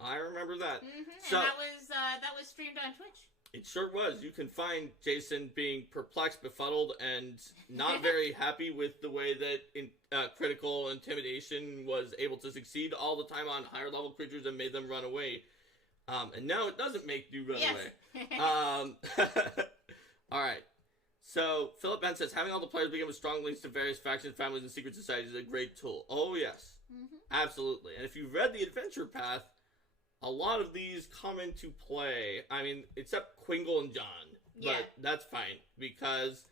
I remember that. So, and that was streamed on Twitch. It sure was. You can find Jason being perplexed, befuddled, and not very happy with the way that critical intimidation was able to succeed all the time on higher level creatures and made them run away. And now it doesn't make you run away. Alright. So, Philip Ben says, having all the players begin with strong links to various factions, families, and secret societies is a great tool. Oh, yes. Absolutely. And if you've read the adventure path, a lot of these come into play. I mean, except Quingle and John. But that's fine, because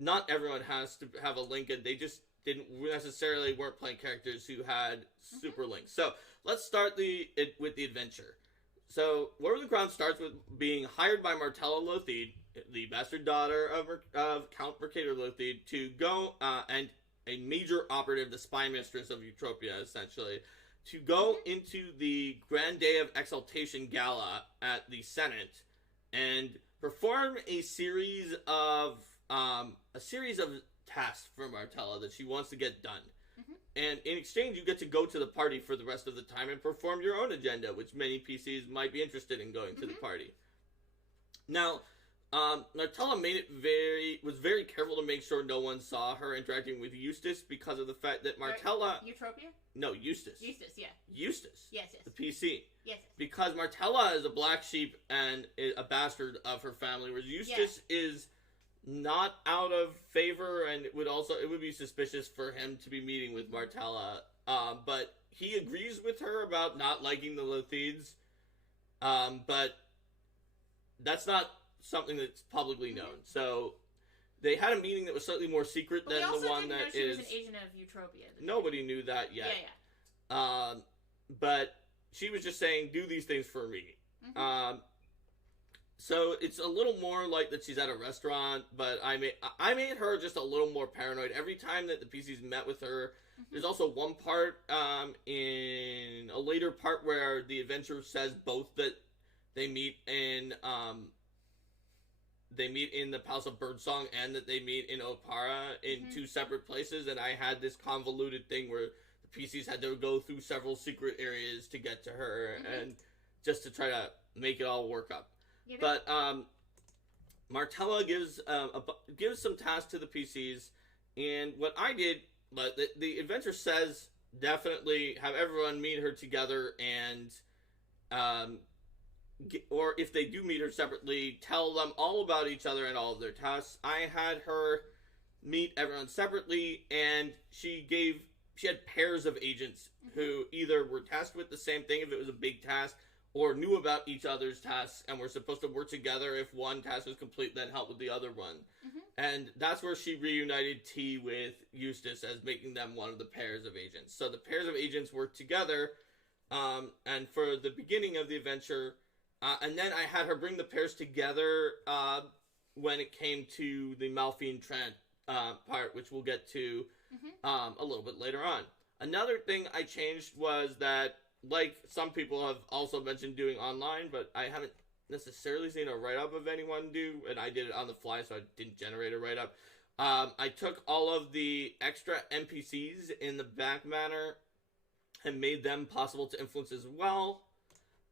not everyone has to have a link, and they just weren't playing characters who had super links. So, let's start with the adventure. So, War of the Crown starts with being hired by Martella Lothide, the bastard daughter of Count Mercator Lothide, to go, and a major operative, the spy mistress of Eutropia, essentially, to go into the Grand Day of Exaltation Gala at the Senate and perform a series of tasks for Martella that she wants to get done. And in exchange, you get to go to the party for the rest of the time and perform your own agenda, which many PCs might be interested in going to the party. Now, Martella was very careful to make sure no one saw her interacting with Eustace because of the fact that Martella... Eutropia? No, Eustace. Eustace, yeah. Eustace. Yes. The PC. Yes. Because Martella is a black sheep and a bastard of her family, whereas Eustace is not out of favor, and it would be suspicious for him to be meeting with Martella. But he agrees with her about not liking the Lothides. But that's not something that's publicly known. So they had a meeting that was slightly more secret than the one that is. She was an agent of Eutropia. Nobody knew that yet. Yeah. But she was just saying, do these things for me. So it's a little more like that she's at a restaurant, but I made her just a little more paranoid. Every time that the PCs met with her, There's also one part in a later part where the adventure says both that they meet in the Palace of Birdsong and that they meet in Opara in two separate places, and I had this convoluted thing where the PCs had to go through several secret areas to get to her, and just to try to make it all work up. But Martella gives some tasks to the PCs, and what I did, but the adventure says definitely have everyone meet her together, and or if they do meet her separately, tell them all about each other and all of their tasks. I had her meet everyone separately, and she had pairs of agents who either were tasked with the same thing if it was a big task, or knew about each other's tasks and were supposed to work together if one task was complete, then help with the other one. And that's where she reunited T with Eustace as making them one of the pairs of agents. So the pairs of agents worked together, and for the beginning of the adventure, and then I had her bring the pairs together when it came to the Malphine Trent part, which we'll get to a little bit later on. Another thing I changed was that, like some people have also mentioned doing online, but I haven't necessarily seen a write-up of anyone do, and I did it on the fly, so I didn't generate a write-up. I took all of the extra NPCs in the back manner and made them possible to influence as well.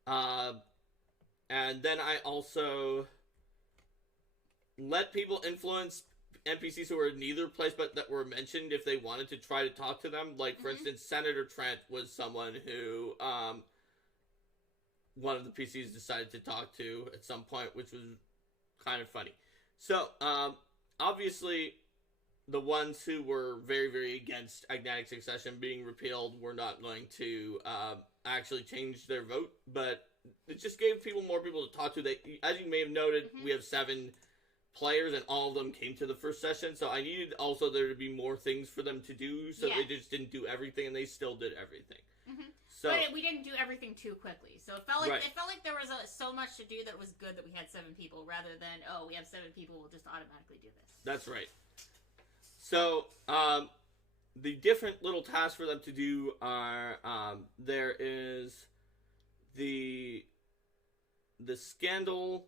And then I also let people influence NPCs who were in neither place but that were mentioned if they wanted to try to talk to them. Like, for instance, Senator Trent was someone who one of the PCs decided to talk to at some point, which was kind of funny. So, obviously, the ones who were very, very against Agnatic Succession being repealed were not going to actually change their vote, but it just gave more people to talk to. As you may have noted, we have 7 players, and all of them came to the first session, so I needed also there to be more things for them to do, so they just didn't do everything, and they still did everything. So, but we didn't do everything too quickly, so it felt like there was so much to do that it was good that we had 7 people, rather than, we have 7 people, we'll just automatically do this. That's right. So, the different little tasks for them to do are, there is the scandal,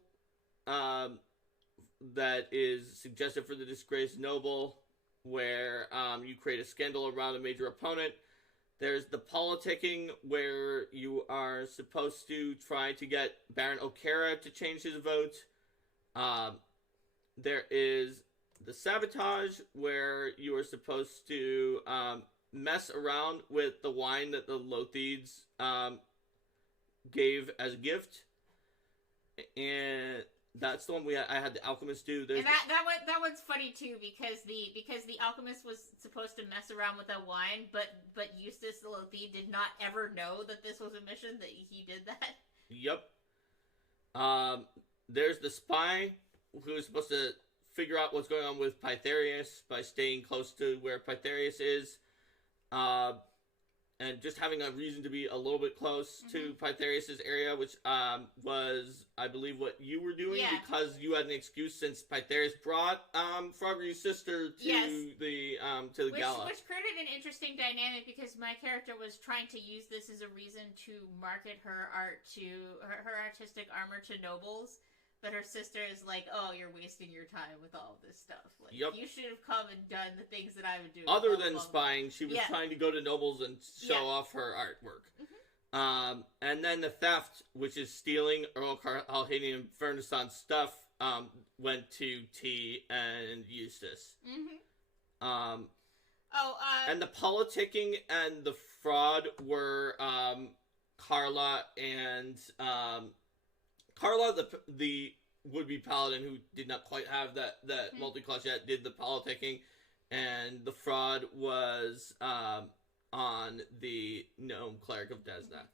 that is suggested for the Disgraced Noble, where you create a scandal around a major opponent. There's the politicking, where you are supposed to try to get Baron O'Cara to change his vote. There is the sabotage, where you are supposed to mess around with the wine that the Lothieds gave as a gift. And that's the one I had the alchemist do. And that one's funny too, because the alchemist was supposed to mess around with that wine, but Eustace the Lothied did not ever know that this was a mission, that he did that. Yep. There's the spy who is supposed to figure out what's going on with Pytharius by staying close to where Pytharius is. And just having a reason to be a little bit close to Pytharius' area, which was, I believe, what you were doing, because you had an excuse since Pytharius brought Frogry's sister to the gala. Which created an interesting dynamic, because my character was trying to use this as a reason to market her art her artistic armor to nobles. But her sister is like, oh, you're wasting your time with all this stuff. Like, you should have come and done the things that I would do. Other than spying, she was trying to go to nobles and show off her artwork. And then the theft, which is stealing Earl Alhadian and Fernisson's stuff, went to T and Eustace. And the politicking and the fraud were Carla and... Carla, the would-be paladin who did not quite have that multi-class yet, did the politicking, and the fraud was on the gnome cleric of Desna.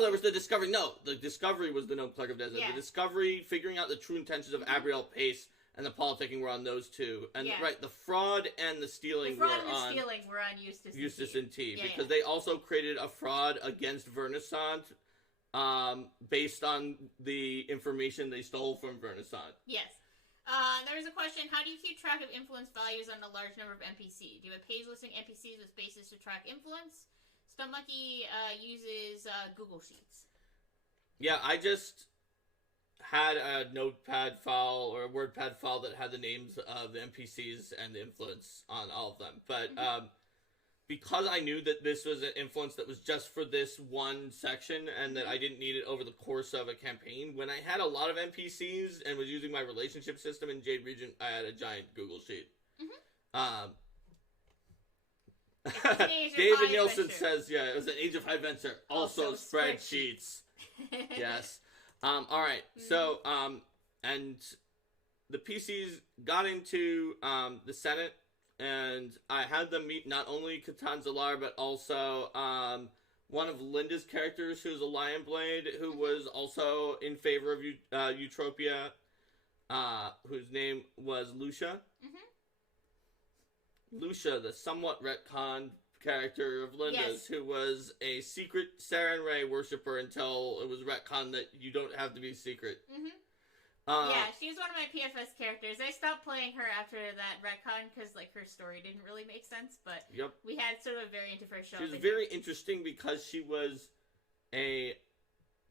There was the discovery. No, the discovery was the gnome cleric of Desna. Yeah. The discovery, figuring out the true intentions of Abriel Pace, and the politicking were on those two. And the fraud and the stealing were on Eustace and T. Because they also created a fraud against Vernissant, based on the information they stole from Vernissant. Yes. There was a question, how do you keep track of influence values on a large number of NPC? Do you have a page listing NPCs with bases to track influence? Stump Monkey uses Google Sheets. Yeah, I just had a notepad file or a WordPad file that had the names of the NPCs and the influence on all of them. But because I knew that this was an influence that was just for this one section and that I didn't need it over the course of a campaign, when I had a lot of NPCs and was using my relationship system in Jade Regent, I had a giant Google Sheet. David Nielsen says, yeah, it was an Age of Adventure. Also spreadsheets. Yes. Alright, so, and the PCs got into, the Senate, and I had them meet not only Catan Zalar, but also, one of Linda's characters, who's a Lion Blade, who was also in favor of Eutropia, whose name was Lucia. Lucia, the somewhat retconned character of Linda's, who was a secret Saren Ray worshiper until it was retconned that you don't have to be secret. Yeah, she was one of my PFS characters. I stopped playing her after that retcon because, like, her story didn't really make sense, but we had sort of a variant of her show. She was very interesting because she was a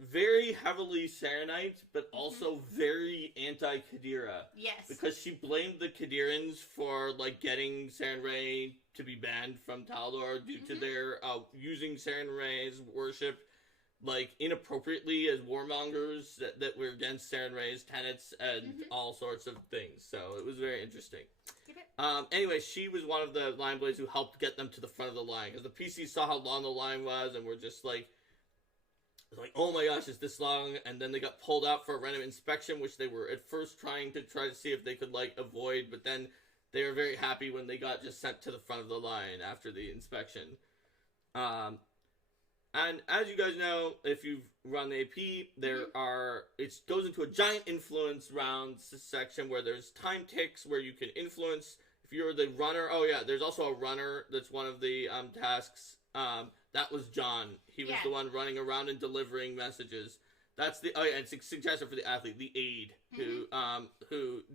very heavily Sarenite, but also very anti-Kadira. Yes. Because she blamed the Kadirans for, like, getting Saren Ray to be banned from Taldor due to their using Saren Ray's worship, like, inappropriately as warmongers that were against Saren Ray's tenets and all sorts of things. So it was very interesting. Anyway, she was one of the Lion Blades who helped get them to the front of the line, because the PCs saw how long the line was and were just like, oh my gosh, it's this long, and then they got pulled out for a random inspection, which they were at first trying to see if they could, like, avoid, but then they were very happy when they got just sent to the front of the line after the inspection. And as you guys know, if you've run the AP, it goes into a giant influence rounds section where there's time ticks where you can influence. If you're the runner, there's also a runner that's one of the tasks. That was John. He was the one running around and delivering messages. That's the and it's a suggestion for the athlete, the aide, who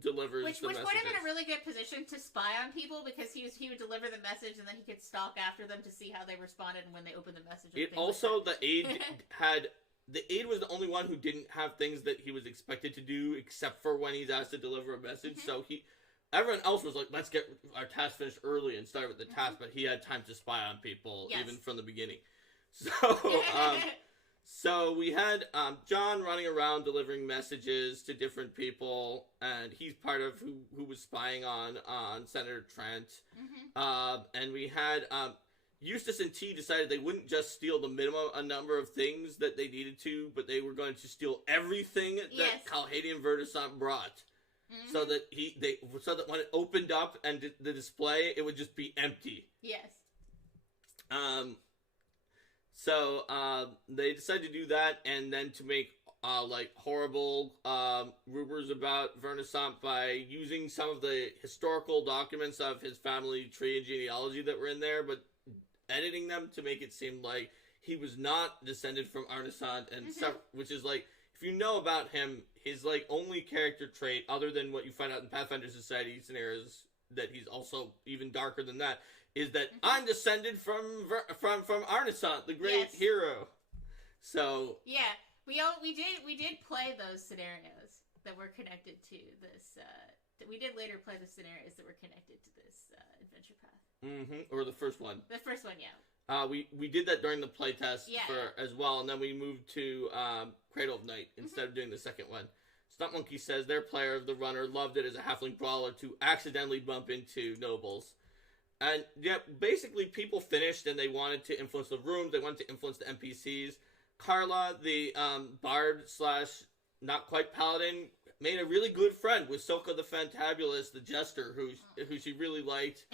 delivers which the put messages. him in a really good position to spy on people, because he would deliver the message and then he could stalk after them to see how they responded and when they opened the message. It also the aide the aide was the only one who didn't have things that he was expected to do except for when he's asked to deliver a message. So everyone else was like, let's get our task finished early and start with the task, but he had time to spy on people even from the beginning. So so we had John running around delivering messages to different people, and he's part of who was spying on Senator Trent. And we had Eustace and T decided they wouldn't just steal the minimum a number of things that they needed to, but they were going to steal everything that Calhadian Verdesant brought. So that when it opened up and the display, it would just be empty. Yes. So they decided to do that, and then to make like horrible rumors about Verdesant by using some of the historical documents of his family tree and genealogy that were in there, but editing them to make it seem like he was not descended from Arnesant, and which is like, if you know about him, his like only character trait, other than what you find out in Pathfinder Society scenarios, that he's also even darker than that, is that I'm descended from Arnesant, the great hero. So we did play those scenarios that were connected to this. We did later play the scenarios that were connected to this adventure path. Or the first one. The first one, we did that during the playtest as well, and then we moved to Cradle of Night instead of doing the second one. Stump Monkey says their player of the runner loved it as a halfling brawler to accidentally bump into nobles. And basically people finished and they wanted to influence the rooms, they wanted to influence the NPCs. Carla, the bard / not quite paladin, made a really good friend with Soka the Fantabulous, the jester, who she really liked.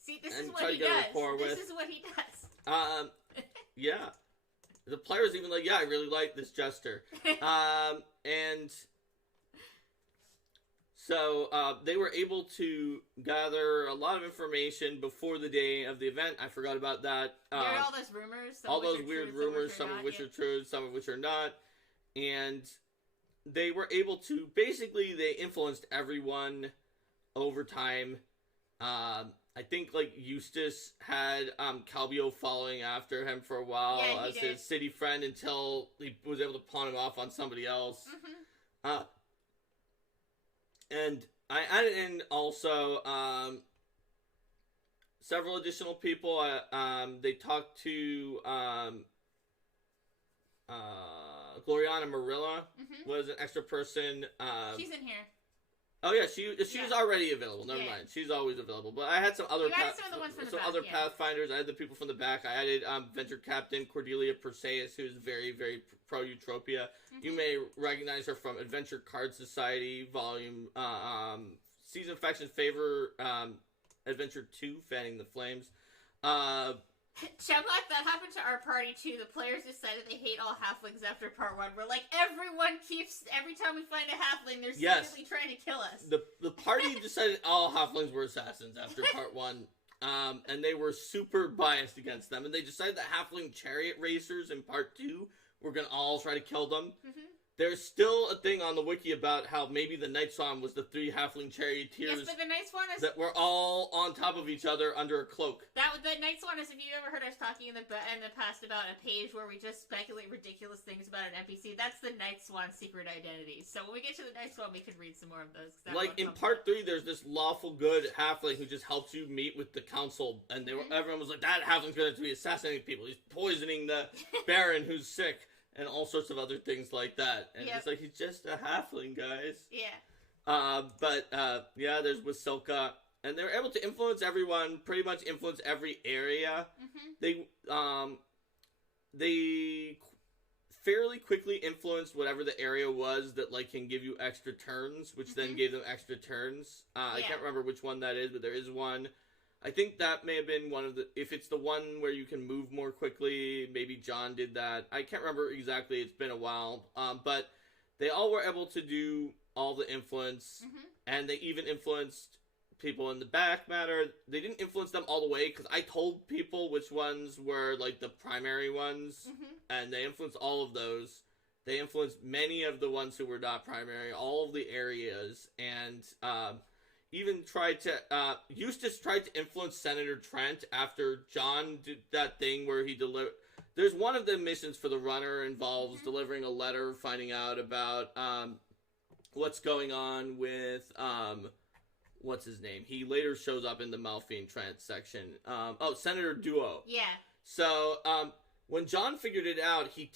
See, this is what he does. This is what he does. Yeah. The player's even like, I really like this jester. And so they were able to gather a lot of information before the day of the event. I forgot about that. There are all those rumors. All those weird rumors, some of which are true, some of which are not. And they were able to, basically, they influenced everyone over time. I think, like, Eustace had Calbio following after him for a while as his city friend until he was able to pawn him off on somebody else. And I added in also several additional people. They talked to Gloriana Marilla was an extra person. She's in here. Oh yeah, she was already available. Never mind, she's always available. But I had some other Pathfinders. I had the people from the back. I added Venture Captain Cordelia Perseus, who's very, very pro Eutropia. You may recognize her from Adventure Card Society Volume Season of Faction Favor Adventure 2, Fanning the Flames. Chemlock, that happened to our party too. The players decided they hate all halflings after part 1. We're like, every time we find a halfling, they're secretly trying to kill us. The party decided all halflings were assassins after part 1. And they were super biased against them. And they decided that halfling chariot racers in part 2 were going to all try to kill them. There's still a thing on the wiki about how maybe the Night Swan was the 3 halfling charioteers. Yes, but the Night Swan is... that were all on top of each other under a cloak. The Night Swan is, if you ever heard us talking in the past about a page where we just speculate ridiculous things about an NPC, that's the Night Swan secret identity. So when we get to the Night Swan, we can read some more of those. Like, in part 3, there's this lawful good halfling who just helps you meet with the council, and everyone was like, that halfling's going to be assassinating people. He's poisoning the Baron who's sick. And all sorts of other things like that. And it's like, he's just a halfling, guys. Yeah. Yeah, there's Wasilka. And they were able to influence everyone, pretty much influence every area. They fairly quickly influenced whatever the area was that, like, can give you extra turns, which then gave them extra turns. I can't remember which one that is, but there is one. I think that may have been one of the... If it's the one where you can move more quickly, maybe John did that. I can't remember exactly. It's been a while. But they all were able to do all the influence. And they even influenced people in the back matter. They didn't influence them all the way, because I told people which ones were, like, the primary ones. And they influenced all of those. They influenced many of the ones who were not primary, all of the areas. And... even tried to, Eustace tried to influence Senator Trent after John did that thing where he there's one of the missions for the runner involves delivering a letter, finding out about, what's going on with, what's his name? He later shows up in the Malphine Trent section. Senator Duo. Yeah. So, when John figured it out, he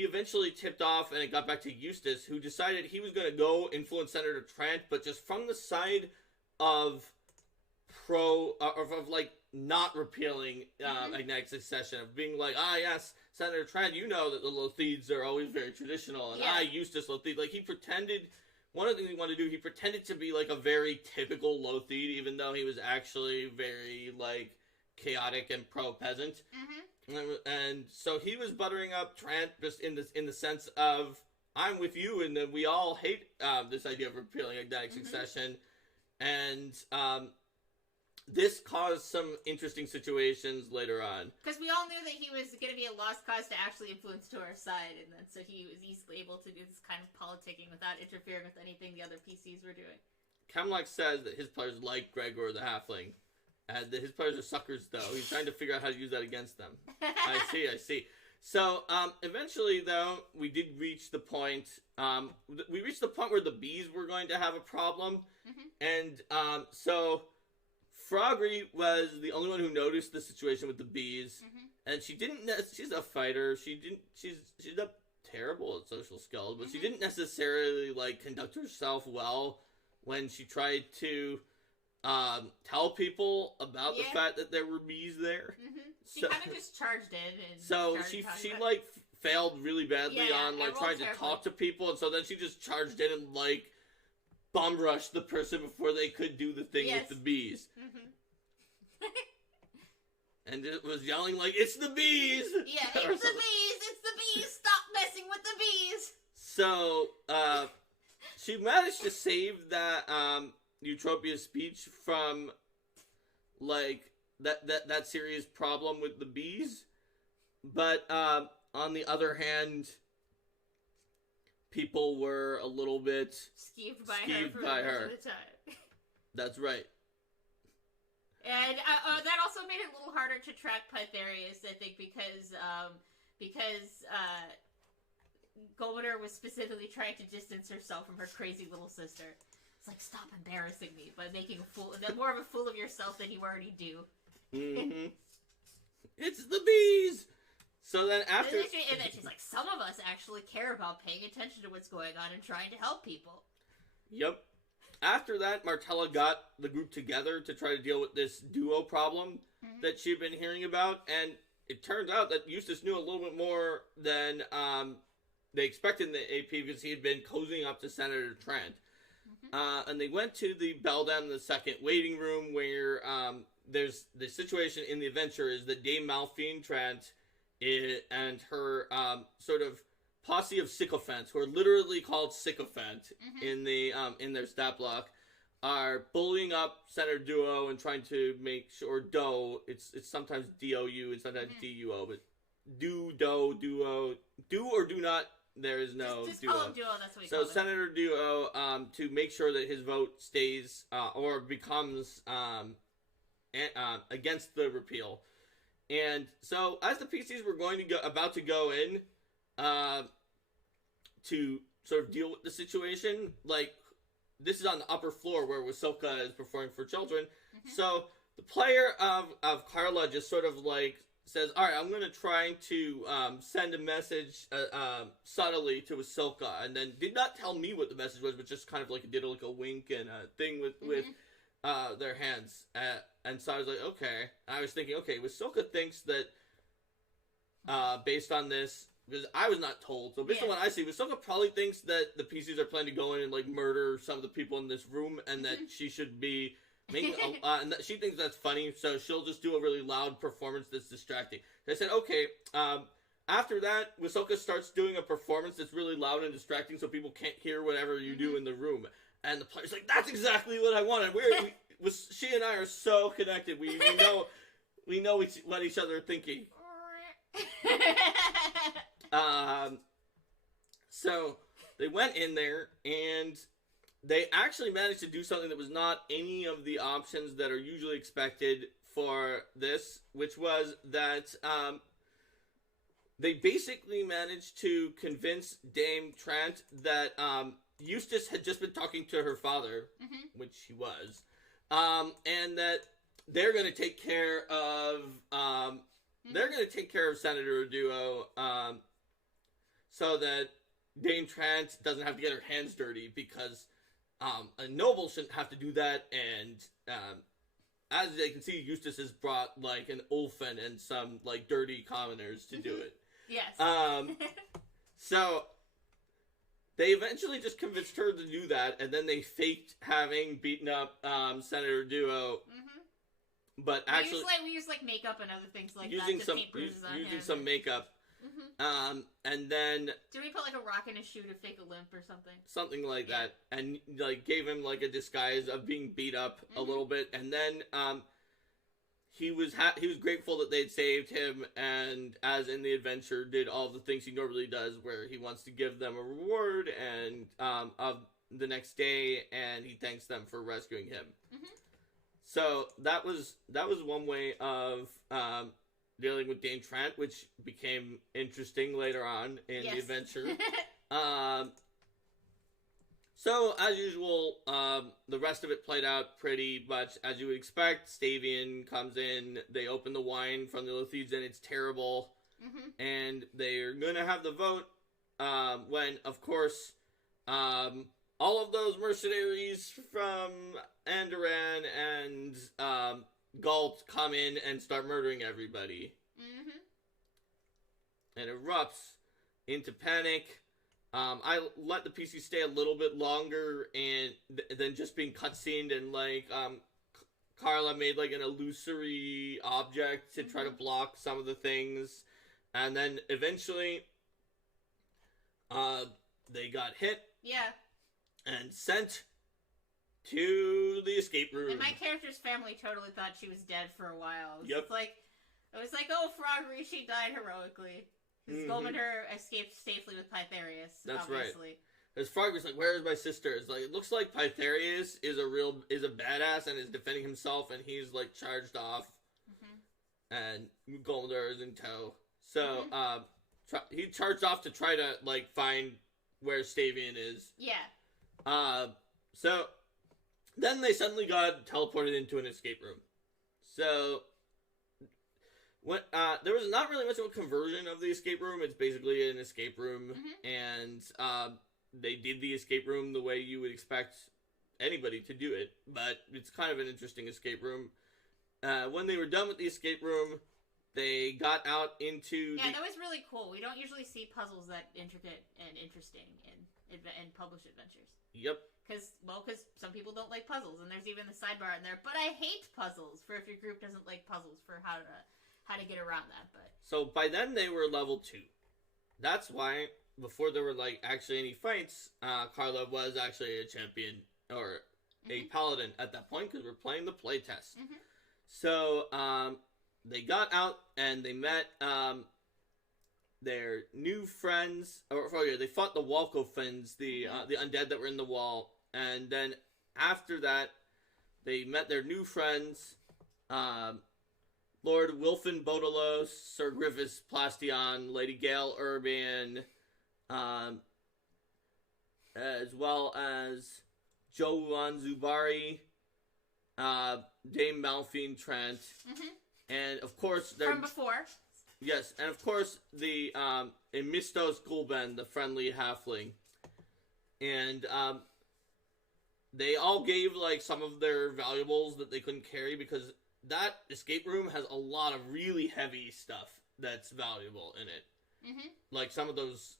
eventually tipped off, and it got back to Eustace, who decided he was going to go influence Senator Trent, but just from the side of like, not repealing magnetic succession, of being like, yes, Senator Trent, you know that the Lothides are always very traditional, and Eustace Lothide, like, he pretended, one of the things he wanted to do, he pretended to be, like, a very typical Lothide, even though he was actually very, like, chaotic and pro-peasant. And so he was buttering up Trent just in the sense of, I'm with you, and that we all hate this idea of repealing magnetic succession. And this caused some interesting situations later on. Because we all knew that he was going to be a lost cause to actually influence to our side, and then so he was easily able to do this kind of politicking without interfering with anything the other PCs were doing. Chemlock says that his players like Gregor the Halfling. And his players are suckers, though. He's trying to figure out how to use that against them. I see. So, eventually, though, we did reach the point... we reached the point where the bees were going to have a problem. And, so... Frogry was the only one who noticed the situation with the bees. And she didn't... She's a fighter. She's not terrible at social skills. But she didn't necessarily, like, conduct herself well when she tried to... tell people about the fact that there were bees there. She kind of just charged in. And so she like, failed really badly on, like, trying to talk to people, and so then she just charged in and, like, bum rushed the person before they could do the thing with the bees. And it was yelling, like, it's the bees! Yeah, it's the bees! It's the bees! Stop messing with the bees! So, she managed to save that, Eutropia's speech from, like, that serious problem with the bees. But, on the other hand, people were a little bit skeeved by her for the rest of the time. That's right. And that also made it a little harder to track Pytharius, I think, because Goldwater was specifically trying to distance herself from her crazy little sister. It's like, stop embarrassing me by making more of a fool of yourself than you already do. Mm-hmm. It's the bees! So then after... And then she's like, some of us actually care about paying attention to what's going on and trying to help people. Yep. After that, Martella got the group together to try to deal with this duo problem that she'd been hearing about, and it turned out that Eustace knew a little bit more than they expected in the AP because he had been cozying up to Senator Trent. And they went to the Beldam in the second waiting room where there's the situation in the adventure is that Dame Malphine Trent and her sort of posse of sycophants, who are literally called sycophant in their stat block, are bullying up Senator Duo and trying to make sure it's sometimes D-O-U and sometimes D-U-O, but duo, do or do not, there is no just duo. call him Duo, that's what we call him. So Senator Duo, to make sure that his vote stays or becomes against the repeal. And so as the PCs were about to go in to sort of deal with the situation, like, this is on the upper floor where Wasilka is performing for children. So the player of Carla just sort of like says, all right, I'm going to try to send a message subtly to Wasilka, and then did not tell me what the message was, but just kind of like did like a wink and a thing with their hands. And so I was like, okay. And I was thinking, okay, Wasilka thinks that based on this, because I was not told. So based on what I see, Wasilka probably thinks that the PCs are planning to go in and like murder some of the people in this room, and that she should be making, and that she thinks that's funny. So she'll just do a really loud performance that's distracting. So I said, okay. After that, Wasilka starts doing a performance that's really loud and distracting, so people can't hear whatever you do in the room. And the player's like, that's exactly what I wanted. She and I are so connected. We know what each other are thinking. So they went in there and they actually managed to do something that was not any of the options that are usually expected for this, which was that they basically managed to convince Dame Trent that Eustace had just been talking to her father, which he was, and that they're going to take care of Senator Duo, so that Dame Trent doesn't have to get her hands dirty, because a noble shouldn't have to do that, and as they can see, Eustace has brought like an Ulfen and some like dirty commoners to do it. Yes. So they eventually just convinced her to do that, and then they faked having beaten up Senator Duo. But actually, we use like makeup and other things like using that to paint bruises on him. Using some makeup. And then did we put like a rock in his shoe to fake a limp or something? Something like that, and like gave him like a disguise of being beat up a little bit, and then he was grateful that they'd saved him, and as in the adventure, did all the things he normally does, where he wants to give them a reward and of the next day, and he thanks them for rescuing him. So that was one way of dealing with Dame Trent, which became interesting later on in the adventure. So, as usual, the rest of it played out pretty much as you would expect. Stavian comes in, they open the wine from the Lithides, and it's terrible. And they're gonna have the vote, when, of course, all of those mercenaries from Andoran and Galt come in and start murdering everybody. And erupts into panic. I let the PC stay a little bit longer and than just being cutscened, and like Carla made like an illusory object to try to block some of the things, and then eventually they got hit. And sent to the escape room. And my character's family totally thought she was dead for a while. It was like, oh, Froggery, she died heroically. Because Golmander escaped safely with Pytharius. That's obviously. right. As Frog is like, "Where is my sister?" It's like, it looks like Pytharius is a badass and is defending himself, and he's like charged off, and Golmander is in tow. So he charged off to try to like find where Stavian is. Yeah. So then they suddenly got teleported into an escape room. So when there was not really much of a conversion of the escape room. It's basically an escape room, and they did the escape room the way you would expect anybody to do it, but it's kind of an interesting escape room. When they were done with the escape room, they got out into that was really cool. We don't usually see puzzles that intricate and interesting in published adventures. Yep. Because some people don't like puzzles, and there's even the sidebar in there. But I hate puzzles. For if your group doesn't like puzzles, for how to get around that. But so by then they were level 2. That's why before there were like actually any fights, Carla was actually a champion or a paladin at that point because we're playing the playtest. So they got out and they met their new friends. They fought the Walkofens, the undead that were in the wall, and then after that they met their new friends, Lord Wilfin Bodalos, Sir Griffiths Plastion, Lady Gale Urban, as well as Joan Zubari, Dame Malphine Trent, and of course from before. Yes, and of course the Emistos Gulben, the friendly halfling, and they all gave like some of their valuables that they couldn't carry because that escape room has a lot of really heavy stuff that's valuable in it. Like some of those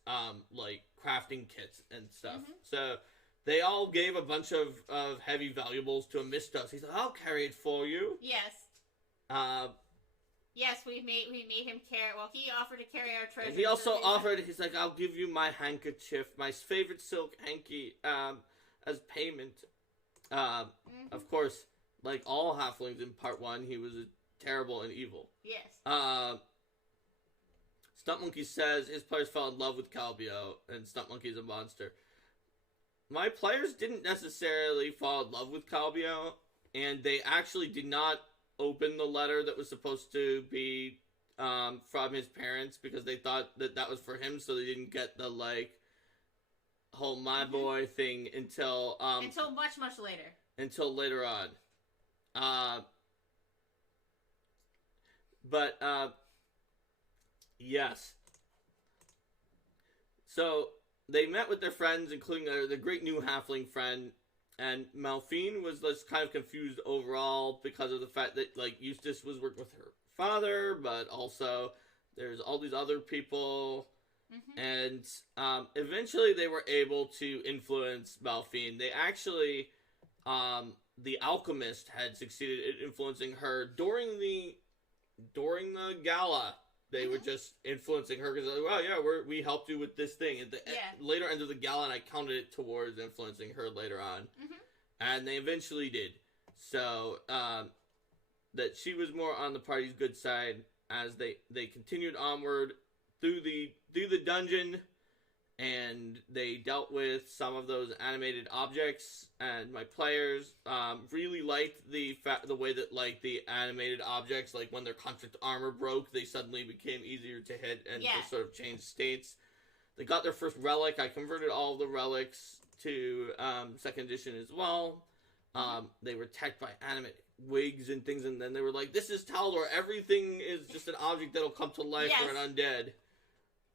like crafting kits and stuff. So they all gave a bunch of heavy valuables to Emistos. He's like, "I'll carry it for you." Yes. Yes, we made him carry. Well, he offered to carry our treasure. And he also offered. He's like, "I'll give you my handkerchief, my favorite silk hanky, as payment." Of course, like all halflings in Part 1, he was terrible and evil. Yes. Stunt Monkey says his players fell in love with Calbio, and Stunt Monkey's a monster. My players didn't necessarily fall in love with Calbio, and they actually did not open the letter that was supposed to be from his parents because they thought that was for him, so they didn't get the like whole my boy thing until much later. Until later on. But yes. So they met with their friends, including the great new halfling friend, and Malphine was just kind of confused overall because of the fact that like Eustace was working with her father, but also there's all these other people, and eventually they were able to influence Malphine. They actually, the alchemist had succeeded in influencing her during the gala. They were just influencing her because, well, yeah, we helped you with this thing. At the later end of the gala, and I counted it towards influencing her later on. And they eventually did. So, that she was more on the party's good side as they continued onward through the dungeon, and they dealt with some of those animated objects, and my players really liked the way that like the animated objects, like when their construct armor broke, they suddenly became easier to hit and just sort of changed states. They got their first relic. I converted all of the relics to second edition as well. They were attacked by animate wigs and things, and then they were like, "This is Taldor. Everything is just an object that'll come to life for an undead."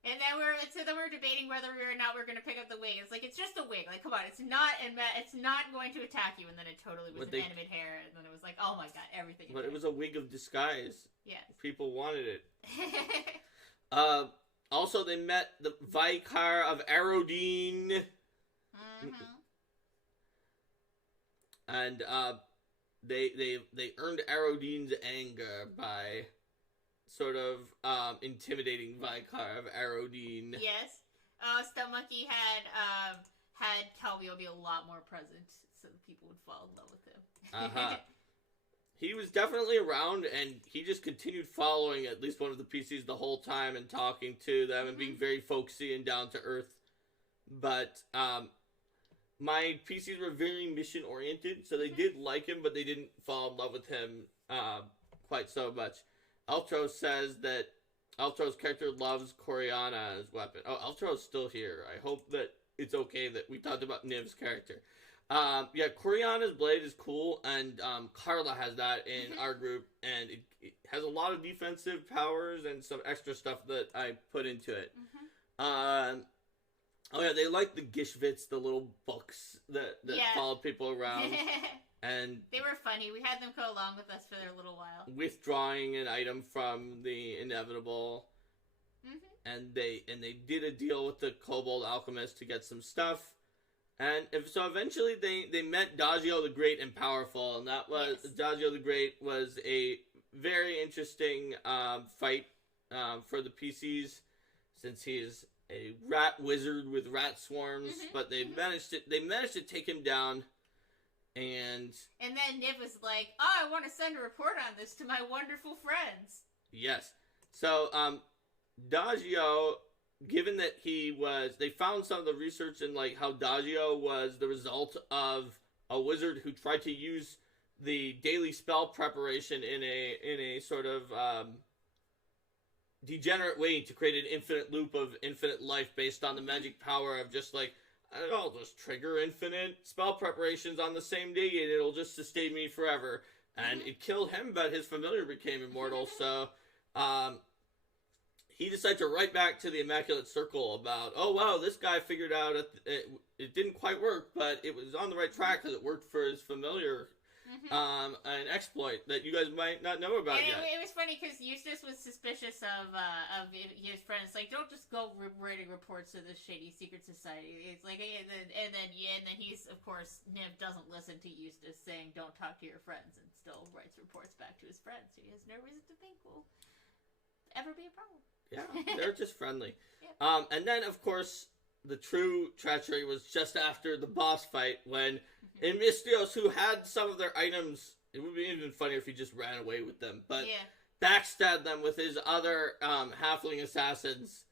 And then we were debating whether or not we're going to pick up the wig. It's like, it's just a wig. Like, come on, it's not going to attack you. And then it totally was animate hair. And then it was like, oh my god, everything. But it was a wig of disguise. Yes. People wanted it. Also, they met the Vicar of Arodine. And they earned Arodine's anger by sort of intimidating Vicar of Arodine. Yes. Stunt Monkey had Calbio be a lot more present so that people would fall in love with him. he was definitely around, and he just continued following at least one of the PCs the whole time and talking to them and being very folksy and down to earth. But my PCs were very mission oriented, so they did like him, but they didn't fall in love with him quite so much. Eltros says that Eltros' character loves Coriana's weapon. Oh, Eltros still here. I hope that it's okay that we talked about Niv's character. Yeah, Coriana's blade is cool, and Carla has that in our group, and it has a lot of defensive powers and some extra stuff that I put into it. Oh yeah, they like the Gishvits, the little books that follow people around. And they were funny. We had them go along with us for a little while. Withdrawing an item from the Inevitable. And they did a deal with the Kobold Alchemist to get some stuff. And so eventually they met Dagio the Great and Powerful, and that was Dagio the Great was a very interesting fight for the PCs, since he is a rat wizard with rat swarms. But they managed to take him down, and then Niv was like, "Oh, I want to send a report on this to my wonderful friends." Yes, so Dagio, given that they found some of the research in like how Dagio was the result of a wizard who tried to use the daily spell preparation in a sort of degenerate way to create an infinite loop of infinite life based on the magic power of just like, I'll just trigger infinite spell preparations on the same day and it'll just sustain me forever. And it killed him, but his familiar became immortal, so he decided to write back to the Immaculate Circle about, oh wow, this guy figured out it didn't quite work, but it was on the right track because it worked for his familiar, an exploit that you guys might not know about yet. It was funny because Eustace was suspicious of his friends. Like, don't just go writing reports to this shady secret society. It's like, and then he's, of course, Niv doesn't listen to Eustace saying don't talk to your friends, and still writes reports back to his friends. So he has no reason to think will ever be a problem. Yeah, they're just friendly. And then, of course, the true treachery was just after the boss fight when Emistios, who had some of their items, it would be even funnier if he just ran away with them, but backstabbed them with his other halfling assassins.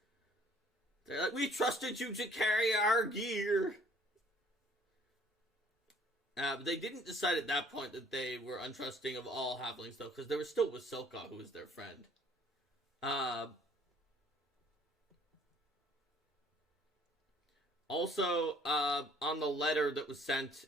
They're like, we trusted you to carry our gear. But they didn't decide at that point that they were untrusting of all halflings, though, because they were still with Silka, who was their friend. Also, on the letter that was sent,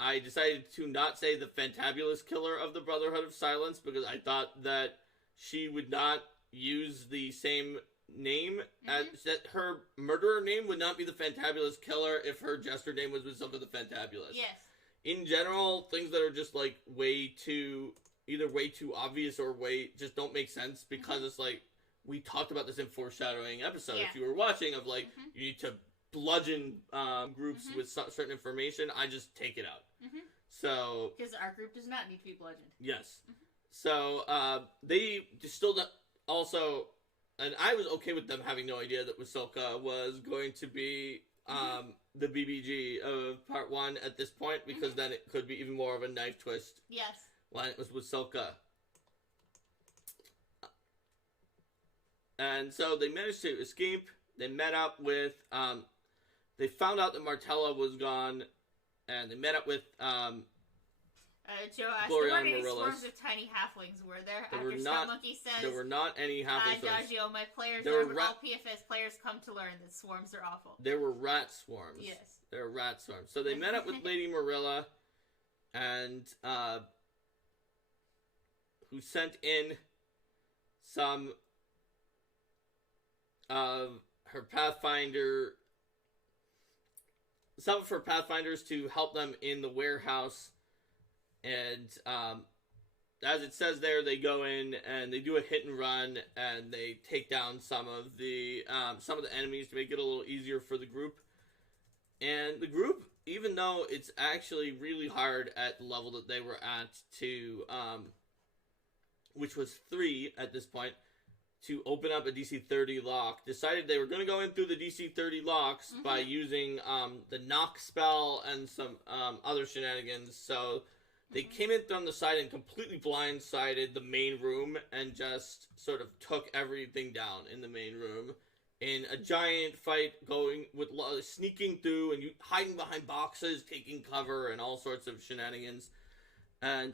I decided to not say the fantabulous killer of the Brotherhood of Silence, because I thought that she would not use the same name, as that her murderer name would not be the fantabulous killer if her jester name was Silka the Fantabulous. Yes. In general, things that are just like either way too obvious or just don't make sense, because it's like, we talked about this in foreshadowing episode. If you were watching, of like, you need to bludgeon groups with certain information, I just take it out. So, because our group does not need to be bludgeoned. Yes. So they still also, and I was okay with them having no idea that Wasilka was going to be the BBG of part 1 at this point, because then it could be even more of a knife twist. Yes. When it was Wasilka. And so they managed to escape. They met up with, they found out that Martella was gone, and they met up with, Joe asked, there weren't any swarms of tiny halflings, were there? After Star Monkey says, there were not any halflings. Dagio, my players are all PFS players come to learn that swarms are awful. There were rat swarms. Yes. There were rat swarms. So they met up with Lady Marilla, and, who sent in some of her Pathfinders to help them in the warehouse. And as it says there, they go in and they do a hit and run, and they take down some of the enemies to make it a little easier for the group. And the group, even though it's actually really hard at the level that they were at to, which was 3 at this point, to open up a DC 30 lock, decided they were going to go in through the DC 30 locks by using the knock spell and some other shenanigans. So They came in from the side and completely blindsided the main room and just sort of took everything down in the main room in a giant fight, going with sneaking through and hiding behind boxes, taking cover, and all sorts of shenanigans. And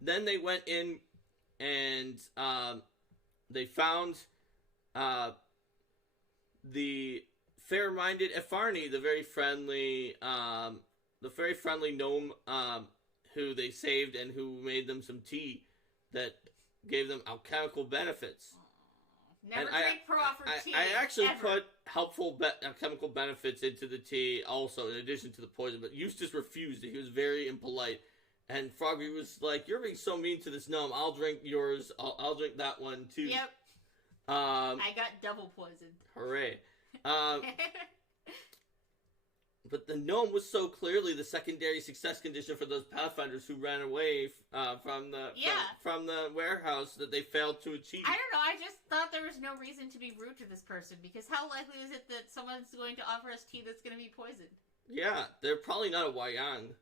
then they went in and they found the fair-minded Efarni, the very friendly gnome who they saved and who made them some tea that gave them alchemical benefits. Never drink pro-offered tea. I actually ever. put helpful alchemical benefits into the tea also, in addition to the poison, but Eustace refused it. He was very impolite. And Froggy was like, "You're being so mean to this gnome. I'll drink yours. I'll drink that one too." Yep. I got double poisoned. Hooray. But the gnome was so clearly the secondary success condition for those Pathfinders who ran away from the warehouse that they failed to achieve. I don't know. I just thought there was no reason to be rude to this person, because how likely is it that someone's going to offer us tea that's going to be poisoned? Yeah, they're probably not a Wayang.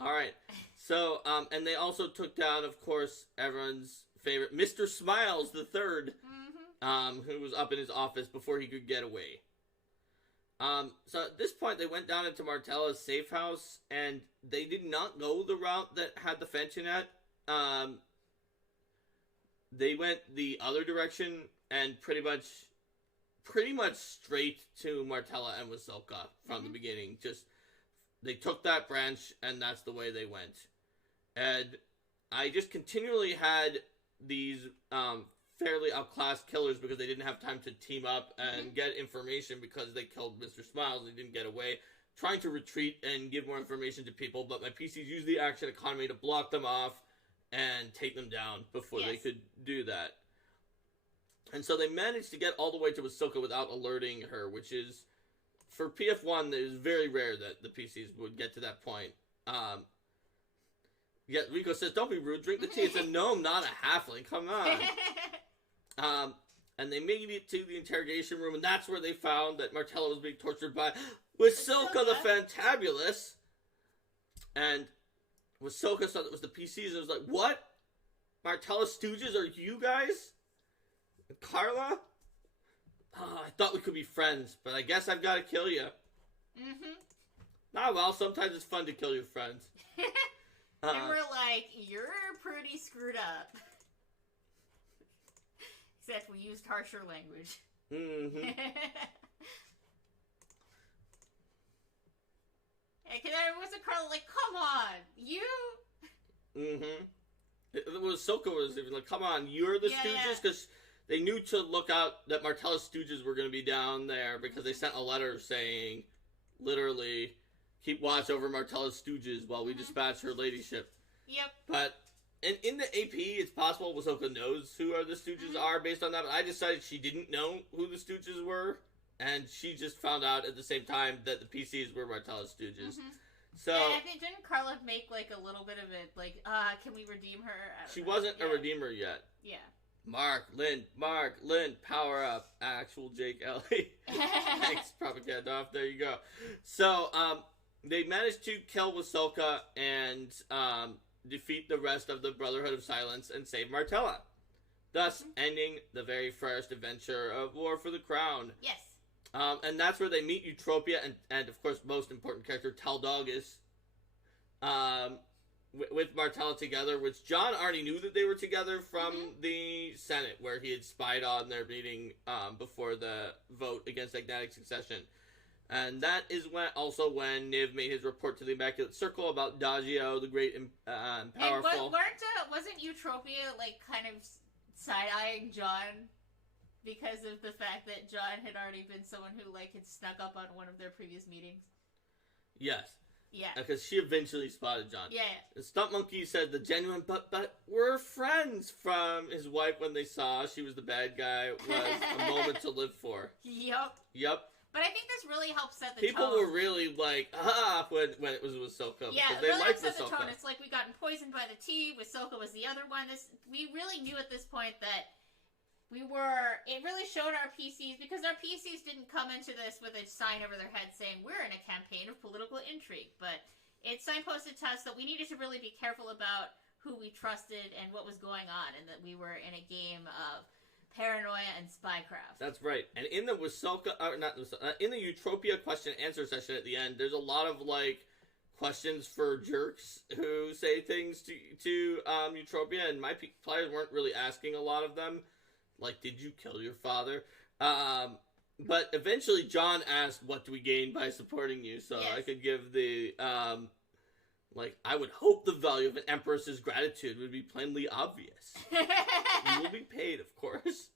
Alright, so, and they also took down, of course, everyone's favorite, Mr. Smiles the Third, who was up in his office before he could get away. So at this point, they went down into Martella's safe house, and they did not go the route that had the Fentionet. They went the other direction, and pretty much straight to Martella and Wasilka from the beginning. Just, they took that branch, and that's the way they went. And I just continually had these, fairly outclassed killers because they didn't have time to team up and get information because they killed Mr. Smiles. They didn't get away. Trying to retreat and give more information to people, but my PCs used the action economy to block them off and take them down before they could do that. And so they managed to get all the way to Wasilka without alerting her, which is, for PF1, it is very rare that the PCs would get to that point. Yeah, Rico says, "Don't be rude, drink the tea." It's a gnome, not a halfling. Come on. And they made it to the interrogation room, and that's where they found that Martella was being tortured by Wasilka the Fantabulous. And Wasilka thought it was the PCs, and was like, "What? Martella Stooges are you guys? And Carla? Oh, I thought we could be friends, but I guess I've got to kill you." Ah, well, sometimes it's fun to kill your friends. And we're like, "You're pretty screwed up." Except we used harsher language. And wasn't Carla like, "Come on, you?" It was Silka was even like, "Come on, you're the Stooges?" Because they knew to look out that Martella's Stooges were going to be down there because they sent a letter saying, literally, "Keep watch over Martella's Stooges while we dispatch her ladyship." Yep. But in the AP, it's possible Wasilka knows who the Stooges are based on that, but I decided she didn't know who the Stooges were, and she just found out at the same time that the PCs were Martella's Stooges. So, yeah, I think, didn't Carla make, like, a little bit of it, like, can we redeem her? She wasn't a redeemer yet. Yeah. Mark Lynn, power up. Actual Jake Ellie. Thanks, Propaganda. There you go. So, they managed to kill Wasilka and, defeat the rest of the Brotherhood of Silence and save Martella, thus ending the very first adventure of War for the Crown. Yes. And that's where they meet Eutropia and of course, most important character, Taldogus, with Martella together, which John already knew that they were together from the Senate, where he had spied on their meeting before the vote against agnatic succession. And that is when Niv made his report to the Immaculate Circle about Dagio, the great and powerful. Wasn't Eutropia, like, kind of side-eyeing John because of the fact that John had already been someone who, like, had snuck up on one of their previous meetings? Yes. Yeah. Because she eventually spotted John. Yeah. The Stump Monkey said the genuine, but we're friends from his wife when they saw she was the bad guy was a moment to live for. Yep. But I think this really helps set the tone. People were really like, when it was Wasilka. Yeah, they really liked set the Wasilka. tone. It's like we gotten poisoned by the tea. Wasilka was the other one. We really knew at this point that it really showed our PCs, because our PCs didn't come into this with a sign over their head saying, "We're in a campaign of political intrigue." But it signposted to us that we needed to really be careful about who we trusted and what was going on, and that we were in a game of paranoia and spycraft. That's right. And in the in the Utopia question and answer session at the end, there's a lot of like questions for jerks who say things to Utopia, and my players weren't really asking a lot of them, like, did you kill your father? But eventually John asked, what do we gain by supporting you? So yes. I could give the I would hope the value of an empress's gratitude would be plainly obvious. You will be paid, of course.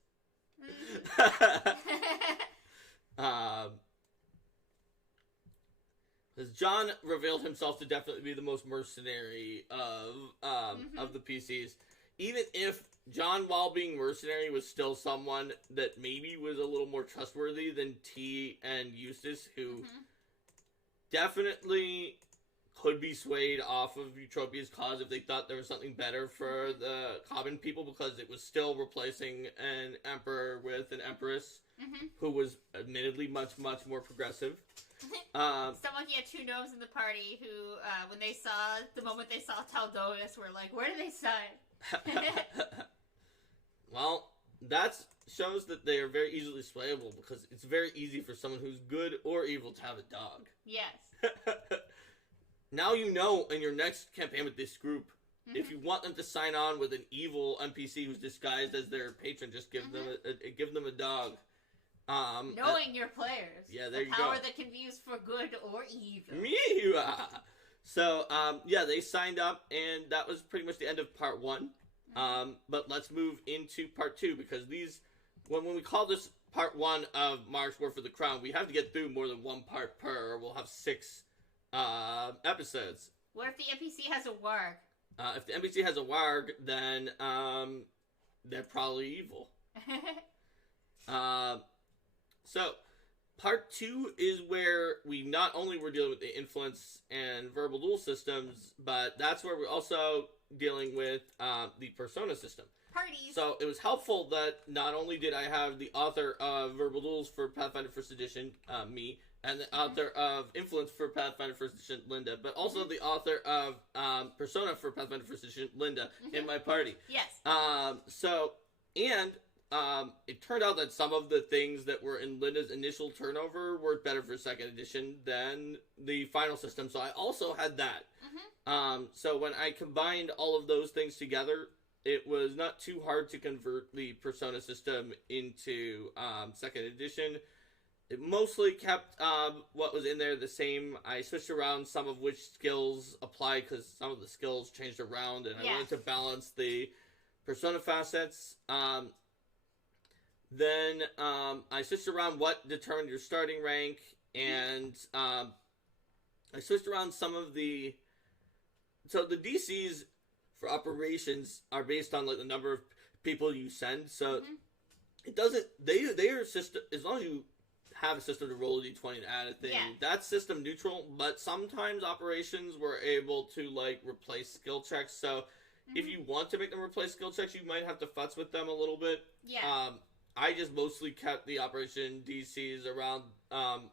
As John revealed himself to definitely be the most mercenary of the PCs. Even if John, while being mercenary, was still someone that maybe was a little more trustworthy than T and Eustace, who definitely could be swayed off of Utopia's cause if they thought there was something better for the common people, because it was still replacing an emperor with an empress who was admittedly much, much more progressive. Someone, he had two gnomes in the party who, when they saw, the moment they saw Taldonis, were like, where do they sign? Well, that shows that they are very easily swayable, because it's very easy for someone who's good or evil to have a dog. Yes. Now you know in your next campaign with this group, if you want them to sign on with an evil NPC who's disguised as their patron, just give them a dog. Knowing your players. Yeah, there you go. The power that can be used for good or evil. So, they signed up, and that was pretty much the end of part 1. But let's move into part 2, because when we call this part 1 of Mark's War for the Crown, we have to get through more than one part per, or we'll have 6 episodes. What if the NPC has a warg? If the NPC has a warg, then they're probably evil. So part 2 is where we not only were dealing with the influence and verbal duel systems, but that's where we're also dealing with the persona system. Parties. So it was helpful that not only did I have the author of Verbal Duels for Pathfinder First Edition, me, and the author of Influence for Pathfinder First Edition, Linda, but also the author of Persona for Pathfinder First Edition, Linda, in my party. Yes. It turned out that some of the things that were in Linda's initial turnover worked better for Second Edition than the final system, so I also had that. So when I combined all of those things together, it was not too hard to convert the Persona system into Second Edition. It mostly kept what was in there the same. I switched around some of which skills apply, because some of the skills changed around, and I wanted to balance the Persona facets. Then I switched around what determined your starting rank, and I switched around some of the... So the DCs for operations are based on like the number of people you send, so it doesn't... They are system... As long as you have a system to roll a d20 and add a thing, that's system neutral, but sometimes operations were able to like replace skill checks, so if you want to make them replace skill checks, you might have to futz with them a little bit. I just mostly kept the operation DCs around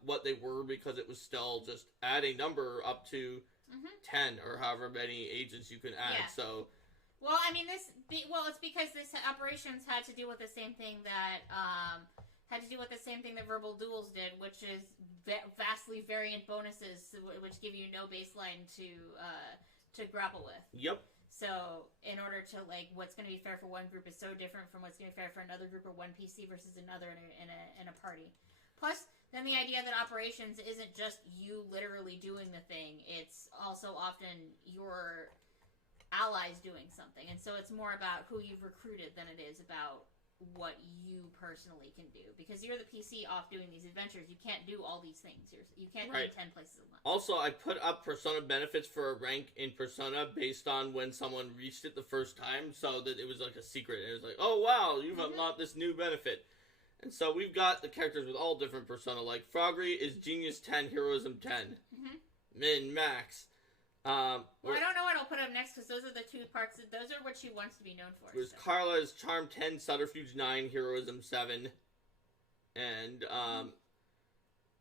what they were, because it was still just add a number up to 10 or however many agents you can add. So, well, I mean, it's because this operations had to deal with the same thing that Verbal Duels did, which is vastly variant bonuses, which give you no baseline to grapple with. Yep. So, in order to, like, what's going to be fair for one group is so different from what's going to be fair for another group, or one PC versus another in a party. Plus, then the idea that operations isn't just you literally doing the thing, it's also often your allies doing something. And so it's more about who you've recruited than it is about what you personally can do, because you're the PC off doing these adventures. You can't do all these things. You can't be in 10 places at once. Also, I put up Persona benefits for a rank in Persona based on when someone reached it the first time, so that it was like a secret. It was like, oh wow, you've unlocked this new benefit. And so we've got the characters with all different Persona. Like Frogry is Genius 10, Heroism 10. Min, Max. Well, I don't know what I'll put up next, because those are the two parts. Those are what she wants to be known for. Whereas Carla is Charm 10, Subterfuge 9, Heroism 7. And,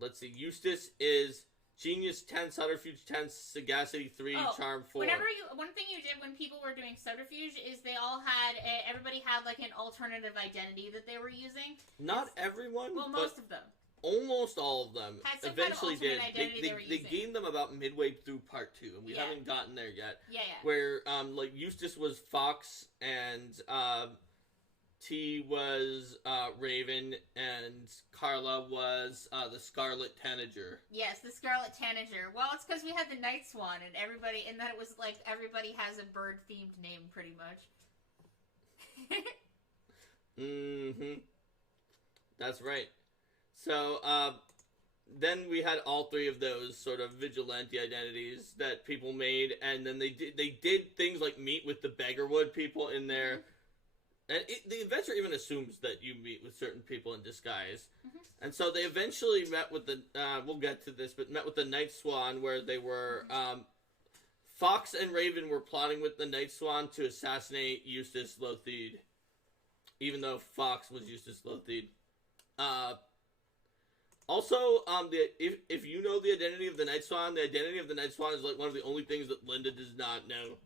let's see, Eustace is Genius 10, Subterfuge 10, Sagacity 3, Charm 4. One thing you did when people were doing Subterfuge is they all had, everybody had like an alternative identity that they were using. Not everyone, well, most of them. Almost all of them had some eventually kind of did. Identity they gained them about midway through part 2, and we haven't gotten there yet. Yeah. Where like Eustace was Fox, and T was Raven, and Carla was the Scarlet Tanager. Yes, the Scarlet Tanager. Well, it's because we had the Night Swan, and that it was like everybody has a bird-themed name, pretty much. Mm-hmm. That's right. So, then we had all 3 of those sort of vigilante identities that people made, and then they did things like meet with the Beggarwood people in there, and the adventure even assumes that you meet with certain people in disguise, and so they eventually met with the, we'll get to this, but met with the Night Swan, where they were, Fox and Raven were plotting with the Night Swan to assassinate Eustace Lothide, even though Fox was Eustace Lothide. Also, if you know the identity of the Night Swan, the identity of the Night Swan is like one of the only things that Linda does not know.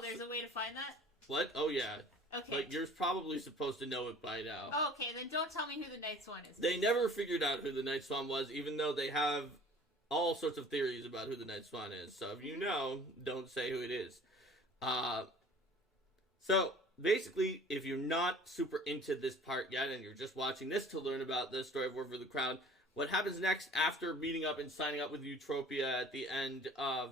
There's a way to find that? What? Oh, yeah. Okay. Like, you're probably supposed to know it by now. Oh, okay, then don't tell me who the Night Swan is. They never figured out who the Night Swan was, even though they have all sorts of theories about who the Night Swan is. So if you know, don't say who it is. So, basically, if you're not super into this part yet, and you're just watching this to learn about the story of War for the Crown, what happens next after meeting up and signing up with Eutropia at the end of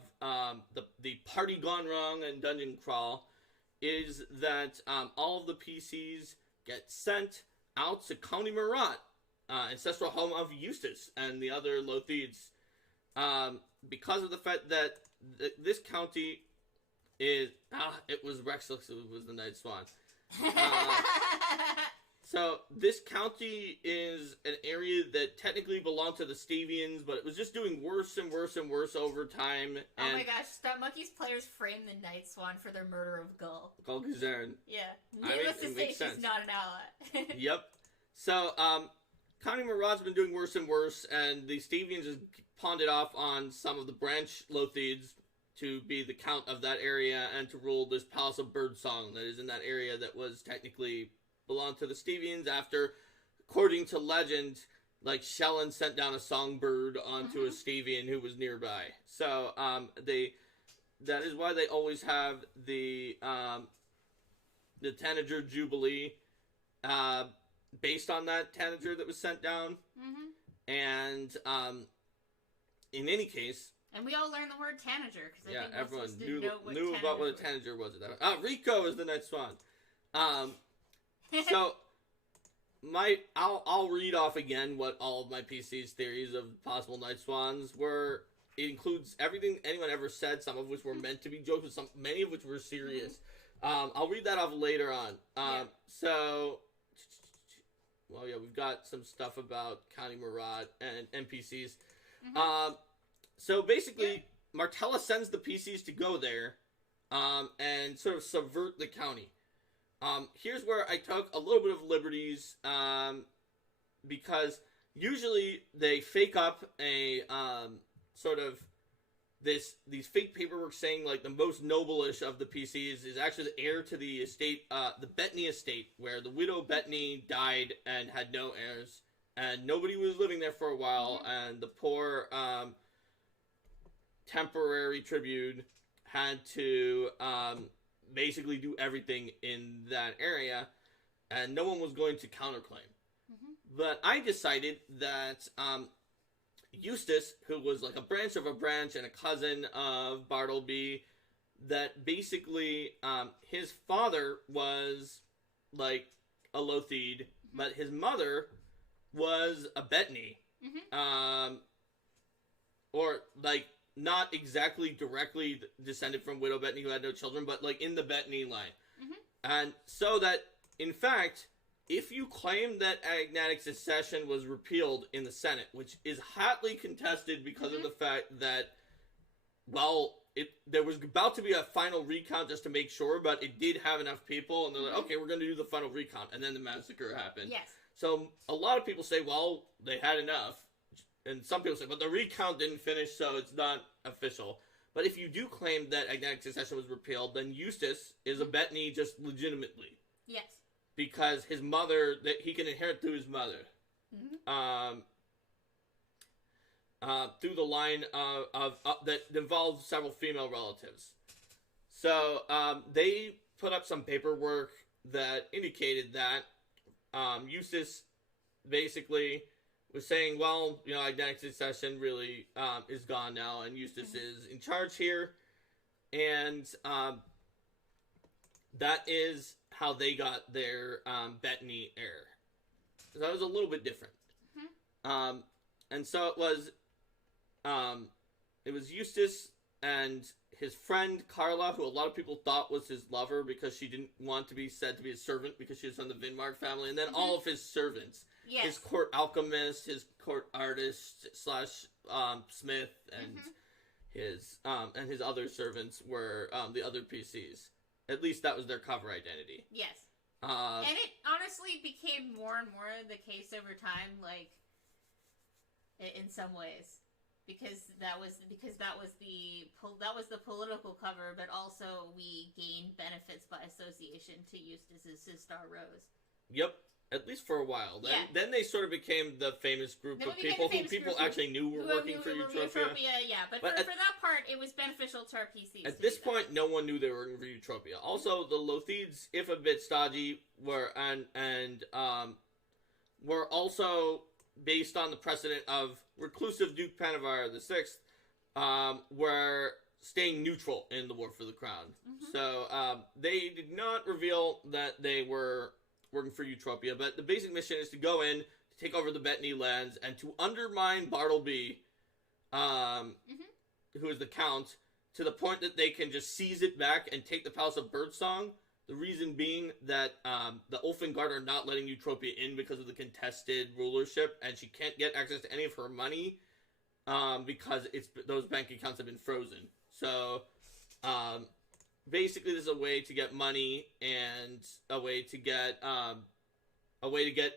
the Party Gone Wrong and Dungeon Crawl is that all of the PCs get sent out to County Marat, ancestral home of Eustace and the other Lothides, because of the fact that this county is... it was Rexlix who was the Night Swan. So, this county is an area that technically belonged to the Stavians, but it was just doing worse and worse and worse over time. Oh my gosh, Stop Monkey's players framed the Night Swan for their murder of Gull. Gull Gazern. Yeah. Needless to say, she's not an ally. Yep. So, County Marat's been doing worse and worse, and the Stavians has pawned it off on some of the branch Lothides to be the count of that area and to rule this Palace of Birdsong that is in that area that was technically belonged to the Stavians after, according to legend, like Shellen sent down a songbird onto a Stavian who was nearby. So, that is why they always have the Tanager Jubilee, based on that Tanager that was sent down. And, in any case... And we all learned the word Tanager, because I think everyone knew about what a Tanager was at that time. Rico is the Night Swan. So, I'll read off again what all of my PC's theories of possible Night Swans were. It includes everything anyone ever said, some of which were meant to be jokes, but many of which were serious. I'll read that off later on. So, well, yeah, we've got some stuff about County Marat and NPCs. So basically, Martella sends the PCs to go there, and sort of subvert the county. Here's where I took a little bit of liberties, because usually they fake up a, sort of, these fake paperwork saying, like, the most noble-ish of the PCs is actually the heir to the estate, the Bettany estate, where the widow Bettany died and had no heirs, and nobody was living there for a while, and the poor, temporary tribune had to basically do everything in that area, and no one was going to counterclaim. But I decided that Eustace, who was like a branch of a branch and a cousin of Bartleby, that basically his father was like a Lothide, but his mother was a Bettany. Or like not exactly directly descended from Widow Bettany, who had no children, but, like, in the Bettany line. And so that, in fact, if you claim that agnatic succession was repealed in the Senate, which is hotly contested because of the fact that, well, there was about to be a final recount just to make sure, but it did have enough people, and they're like, okay, we're going to do the final recount, and then the massacre happened. Yes. So a lot of people say, well, they had enough. and some people say, but the recount didn't finish, so it's not official. But if you do claim that agnatic succession was repealed, then Eustace is a Bettany just legitimately. Yes. Because his mother, that he can inherit through his mother. Mm-hmm. Through the line of that involves several female relatives. So they put up some paperwork that indicated that Eustace basically was saying, well, you know, agnatic succession really is gone now, and Eustace is in charge here, and that is how they got their Bettany heir. So that was a little bit different. And so it was Eustace and his friend Carla, who a lot of people thought was his lover because she didn't want to be said to be a servant because she was from the Vinmark family, and then all of his servants. Yes. His court alchemist, his court artist / smith, and his other servants were the other PCs. At least that was their cover identity. Yes. And it honestly became more and more the case over time, like in some ways. Because that was the political cover, but also we gained benefits by association to Eustace's Star Rose. Yep, at least for a while. Then they sort of became the famous group of people who people actually knew were working for Eutropia. Yeah, but for that part, it was beneficial to our PCs. At this point, no one knew they were working for Eutropia. Also, the Lothides, if a bit stodgy, were also based on the precedent of reclusive Duke Panavar VI, were staying neutral in the War for the Crown. So they did not reveal that they were working for Eutropia, but the basic mission is to go in, to take over the Bettany lands, and to undermine Bartleby, who is the Count, to the point that they can just seize it back and take the Palace of Birdsong. The reason being that the Ulfengard are not letting Eutropia in because of the contested rulership, and she can't get access to any of her money because those bank accounts have been frozen. So basically, this is a way to get money and a way to get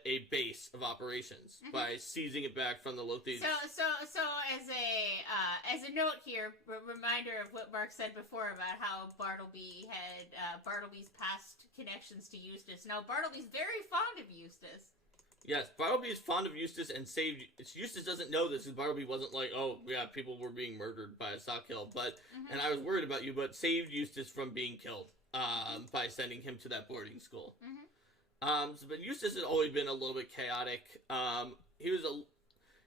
a base of operations by seizing it back from the Lothians. So as a note here, reminder of what Mark said before about how Bartleby had Bartleby's past connections to Eustace. Now Bartleby's very fond of Eustace. Yes, Bartleby is fond of Eustace and saved. Eustace doesn't know this, because Bartleby wasn't like, oh yeah, people were being murdered by a Sockhill, but and I was worried about you, but saved Eustace from being killed by sending him to that boarding school. But Eustace had always been a little bit chaotic.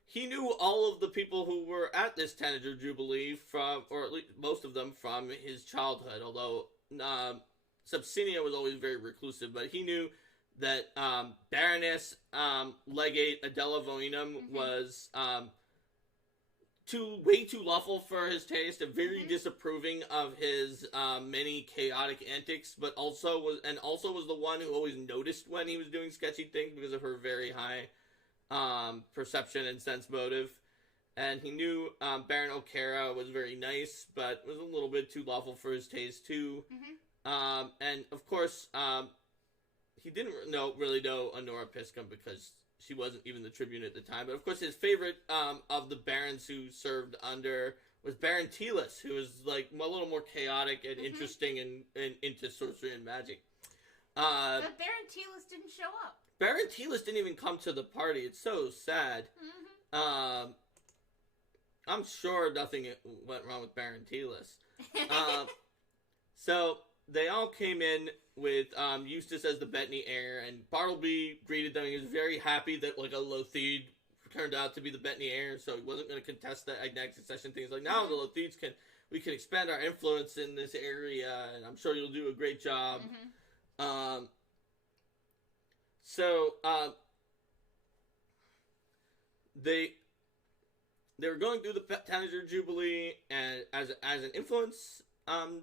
He knew all of the people who were at this Tanager Jubilee or at least most of them from his childhood, although Subsinia was always very reclusive, but he knew that Baroness Legate Adela Voinum was way too lawful for his taste and very disapproving of his many chaotic antics, but also was the one who always noticed when he was doing sketchy things because of her very high perception and sense motive. And he knew Baron O'Cara was very nice, but was a little bit too lawful for his taste too. And of course, he didn't really know Honora Piscum because she wasn't even the tribune at the time. But of course, his favorite of the barons who served under was Baron Telis, who was like a little more chaotic and interesting and into sorcery and magic. But Baron Telis didn't show up. Baron Telis didn't even come to the party. It's so sad. I'm sure nothing went wrong with Baron Telis. So they all came in with Eustace as the Bettany heir, and Bartleby greeted them. He was very happy that like a Lothide turned out to be the Bettany heir, so he wasn't going to contest the agnatic succession thing. He's like, now the Lothides we can expand our influence in this area, and I'm sure you'll do a great job. So they were going through the Tanager Jubilee and as an influence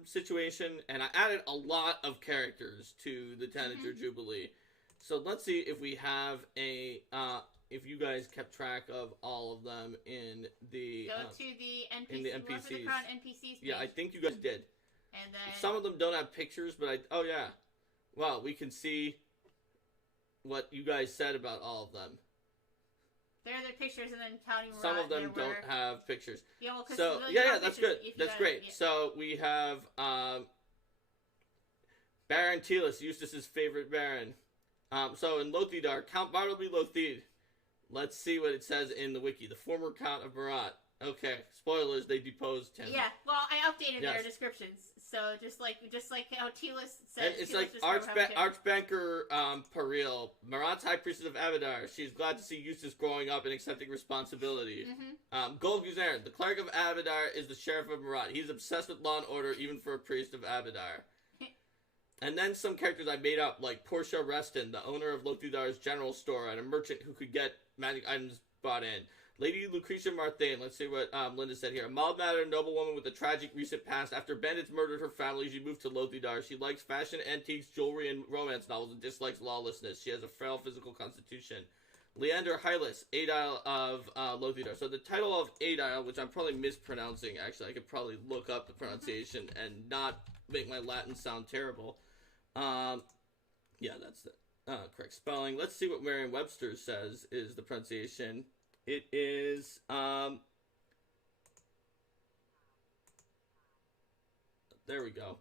situation, and I added a lot of characters to the Tanager Jubilee. So let's see if we have if you guys kept track of all of them in the to the NPC, in the NPCs. War for the Crown NPCs page. Yeah, I think you guys did. And then some of them don't have pictures, but well, we can see what you guys said about all of them. There are the pictures, and then counting some of them don't have pictures. Yeah, well, cause so that's good. That's great. Yeah. So we have Baron Telis, Eustace's favorite Baron. So in Lothidar, Count Bartleby Lothid. Let's see what it says in the wiki. The former Count of Marat. Okay, spoilers. They deposed him. Yeah, well, I updated their descriptions, so just like how Telis said. And it's like Archbanker Paril, Marat's High Priestess of Abadar. She's glad to see Eustace growing up and accepting responsibility. Gold Guzarin, the cleric of Abadar, is the sheriff of Marat. He's obsessed with law and order, even for a priest of Abadar. And then some characters I made up, like Portia Reston, the owner of Lothidar's general store, and a merchant who could get magic items bought in. Lady Lucretia Marthain, let's see what Linda said here. A mild-mannered noblewoman with a tragic recent past. After bandits murdered her family, she moved to Lothidar. She likes fashion, antiques, jewelry, and romance novels, and dislikes lawlessness. She has a frail physical constitution. Leander Hylas, Aedile of Lothidar. So the title of Aedile, which I'm probably mispronouncing, actually, I could probably look up the pronunciation and not make my Latin sound terrible. Yeah, that's the correct spelling. Let's see what Merriam-Webster says is the pronunciation. It is, there we go.